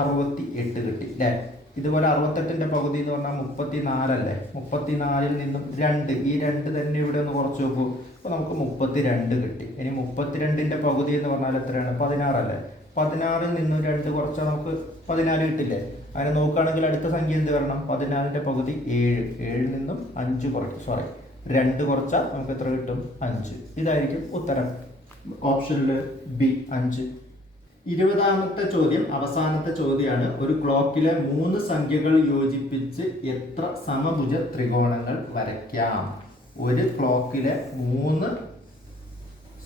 68 കിട്ടി അല്ലേ. ഇതുപോലെ 68ന്റെ പകുതി എന്ന് പറഞ്ഞാൽ 34 അല്ലേ. 34ൽ നിന്നും 2, ഈ 2 തന്നെ ഇവിടെ ഒന്ന് കുറച്ച് നോക്കൂ. അപ്പോൾ നമുക്ക് 32 കിട്ടി. ഇനി 32ന്റെ പകുതി എന്ന് പറഞ്ഞാൽ എത്രയാണ്? 16 അല്ലേ. 16ൽ നിന്നും 2 കുറച്ചാൽ നമുക്ക് 14 കിട്ടില്ലേ. അങ്ങനെ നോക്കുകയാണെങ്കിൽ അടുത്ത സംഖ്യ എന്ത് വരണം? 14ന്റെ പകുതി 7. 7ൽ നിന്നും 2 കുറച്ചാൽ നമുക്ക് എത്ര കിട്ടും? 5. ഇതായിരിക്കും ഉത്തരം. ഓപ്ഷനിൽ ബി 5. 20ാമത്തെ ചോദ്യം അവസാനത്തെ ചോദ്യമാണ്. ഒരു ക്ലോക്കിലെ 3 സംഖ്യകൾ യോജിപ്പിച്ച് എത്ര സമഭുജ ത്രികോണങ്ങൾ വരയ്ക്കാം? ഒരു ക്ലോക്കിലെ 3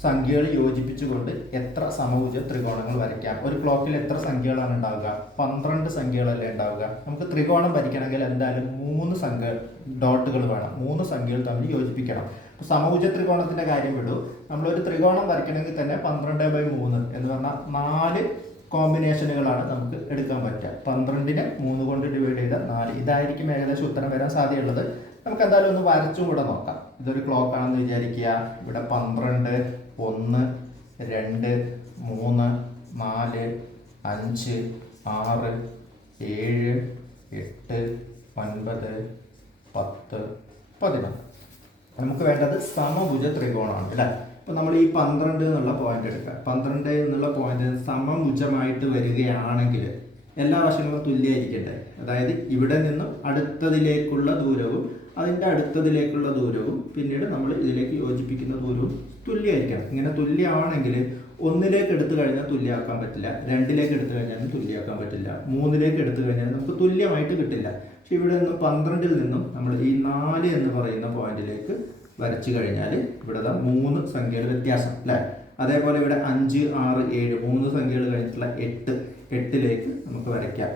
സംഖ്യകൾ യോജിപ്പിച്ചുകൊണ്ട് എത്ര സമഭുജ ത്രികോണങ്ങൾ വരയ്ക്കാം? ഒരു ക്ലോക്കിൽ എത്ര സംഖ്യകളാണ് ഉണ്ടാവുക? 12 സംഖ്യകളല്ലേ ഉണ്ടാവുക. നമുക്ക് ത്രികോണം വരയ്ക്കണമെങ്കിൽ എന്തായാലും 3 ഡോട്ടുകൾ വേണം. 3 സംഖ്യകൾ തമ്മിൽ യോജിപ്പിക്കണം. സമഭുജ ത്രികോണത്തിന്റെ കാര്യം വിടൂ. നമ്മളൊരു ത്രികോണം വരയ്ക്കണമെങ്കിൽ തന്നെ 12/3 എന്ന് പറഞ്ഞാൽ 4 കോമ്പിനേഷനുകളാണ് നമുക്ക് എടുക്കാൻ പറ്റുക. 12നെ 3 കൊണ്ട് ഡിവൈഡ് ചെയ്താൽ 4. ഇതായിരിക്കും ഏകദേശം ഉത്തരം വരാൻ സാധ്യതയുള്ളത്. നമുക്ക് എന്തായാലും ഒന്ന് വരച്ചും കൂടെ നോക്കാം. ഇതൊരു ക്ലോക്ക് ആണെന്ന് വിചാരിക്കുക. ഇവിടെ 12, 1, 2, 3, 4, 5, 6, 7, 8, 9, 10, 11. നമുക്ക് വേണ്ടത് സമഭുജ ത്രികോണമാണ് അല്ലേ. ഇപ്പൊ നമ്മൾ ഈ 12 എന്നുള്ള പോയിന്റ് എടുക്കുക. 12 എന്നുള്ള പോയിന്റ് സമഭുജമായിട്ട് വരികയാണെങ്കിൽ എല്ലാ വശങ്ങളും തുല്യമായിരിക്കട്ടെ. അതായത് ഇവിടെ നിന്നും അടുത്തതിലേക്കുള്ള ദൂരവും അതിൻ്റെ അടുത്തതിലേക്കുള്ള ദൂരവും പിന്നീട് നമ്മൾ ഇതിലേക്ക് യോജിപ്പിക്കുന്ന ദൂരവും തുല്യമായിരിക്കണം. ഇങ്ങനെ തുല്യമാണെങ്കിൽ 1ലേക്ക് എടുത്തു കഴിഞ്ഞാൽ തുല്യമാക്കാൻ പറ്റില്ല, 2ലേക്ക് എടുത്തു കഴിഞ്ഞാലും തുല്യമാക്കാൻ പറ്റില്ല, 3ലേക്ക് എടുത്തു കഴിഞ്ഞാൽ നമുക്ക് തുല്യമായിട്ട് കിട്ടില്ല. പക്ഷെ ഇവിടെ നിന്ന് 12ൽ നിന്നും നമ്മൾ ഈ 4 എന്ന് പറയുന്ന പോയിന്റിലേക്ക് വരച്ചു കഴിഞ്ഞാൽ ഇവിടെ 3 സംഖ്യകൾ വ്യത്യാസം അല്ലേ. അതേപോലെ ഇവിടെ 5, 6, 7 3 സംഖ്യകൾ കഴിഞ്ഞിട്ടുള്ള 8ലേക്ക് നമുക്ക് വരയ്ക്കാം.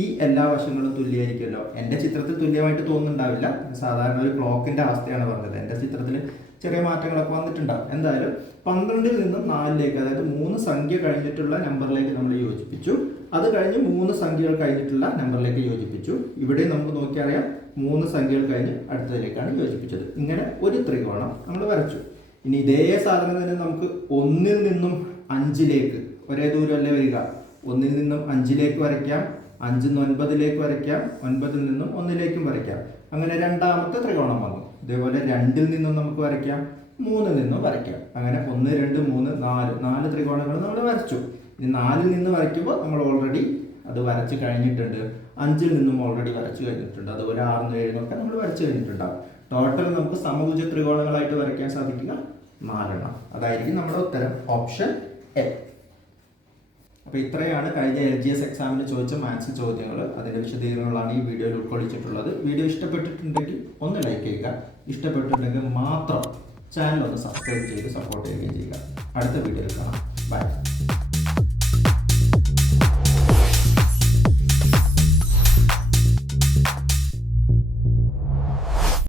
ഈ എല്ലാ വശങ്ങളും തുല്യമായിരിക്കുമല്ലോ. എൻ്റെ ചിത്രത്തിൽ തുല്യമായിട്ട് തോന്നുന്നുണ്ടാവില്ല. സാധാരണ ഒരു ക്ലോക്കിന്റെ അവസ്ഥയാണ് പറഞ്ഞത്. എൻ്റെ ചിത്രത്തിൽ ചെറിയ മാറ്റങ്ങളൊക്കെ വന്നിട്ടുണ്ടാവും. എന്തായാലും 12ൽ നിന്നും 4ലേക്ക്, അതായത് 3 സംഖ്യ കഴിഞ്ഞിട്ടുള്ള നമ്പറിലേക്ക് നമ്മൾ യോജിപ്പിച്ചു. അത് കഴിഞ്ഞ് 3 സംഖ്യകൾ കഴിഞ്ഞിട്ടുള്ള നമ്പറിലേക്ക് യോജിപ്പിച്ചു. ഇവിടെ നമുക്ക് നോക്കിയറിയാം 3 സംഖ്യകൾ കഴിഞ്ഞ് അടുത്തതിലേക്കാണ് യോജിപ്പിച്ചത്. ഇങ്ങനെ ഒരു ത്രികോണം നമ്മൾ വരച്ചു. ഇനി ഇതേ സാധനം തന്നെ നമുക്ക് 1ൽ നിന്നും 5ലേക്ക് ഒരേ ദൂരമല്ലേ വരിക. 1ൽ നിന്നും 5ലേക്ക് വരയ്ക്കാം, 5ൽ നിന്ന് 9ലേക്ക് വരയ്ക്കാം, 9ൽ നിന്നും 1ലേക്കും വരയ്ക്കാം. അങ്ങനെ രണ്ടാമത്തെ ത്രികോണം വന്നു. ഇതേപോലെ 2ൽ നിന്നും നമുക്ക് വരയ്ക്കാം, 3ൽ നിന്നും വരയ്ക്കാം. അങ്ങനെ 1, 2, 3, 4 ത്രികോണങ്ങൾ നമ്മൾ വരച്ചു. ഇനി 4ൽ നിന്ന് വരയ്ക്കുമ്പോൾ നമ്മൾ ഓൾറെഡി അത് വരച്ച് കഴിഞ്ഞിട്ടുണ്ട്. 5ൽ നിന്നും ഓൾറെഡി വരച്ച് കഴിഞ്ഞിട്ടുണ്ട്. അതുപോലെ 6, 7 നമ്മൾ വരച്ച് കഴിഞ്ഞിട്ടുണ്ടാവും. ടോട്ടൽ നമുക്ക് സമഭുജ ത്രികോണങ്ങളായിട്ട് വരയ്ക്കാൻ സാധിക്കുക 4. അതായിരിക്കും നമ്മുടെ ഉത്തരം ഓപ്ഷൻ എ. അപ്പോൾ ഇത്രയാണ് കഴിഞ്ഞ LGS എക്സാമിന് ചോദിച്ച മാത്സ് ചോദ്യങ്ങൾ. അതിൻ്റെ വിശദീകരണങ്ങളാണ് ഈ വീഡിയോയിൽ ഉൾക്കൊള്ളിച്ചിട്ടുള്ളത്. വീഡിയോ ഇഷ്ടപ്പെട്ടിട്ടുണ്ടെങ്കിൽ ഒന്ന് ലൈക്ക് ചെയ്യുക. ഇഷ്ടപ്പെട്ടിട്ടുണ്ടെങ്കിൽ മാത്രം ചാനൽ ഒന്ന് സബ്സ്ക്രൈബ് ചെയ്ത് സപ്പോർട്ട് ചെയ്യുകയും ചെയ്യുക. അടുത്ത വീഡിയോയിൽ കാണാം. ബൈ.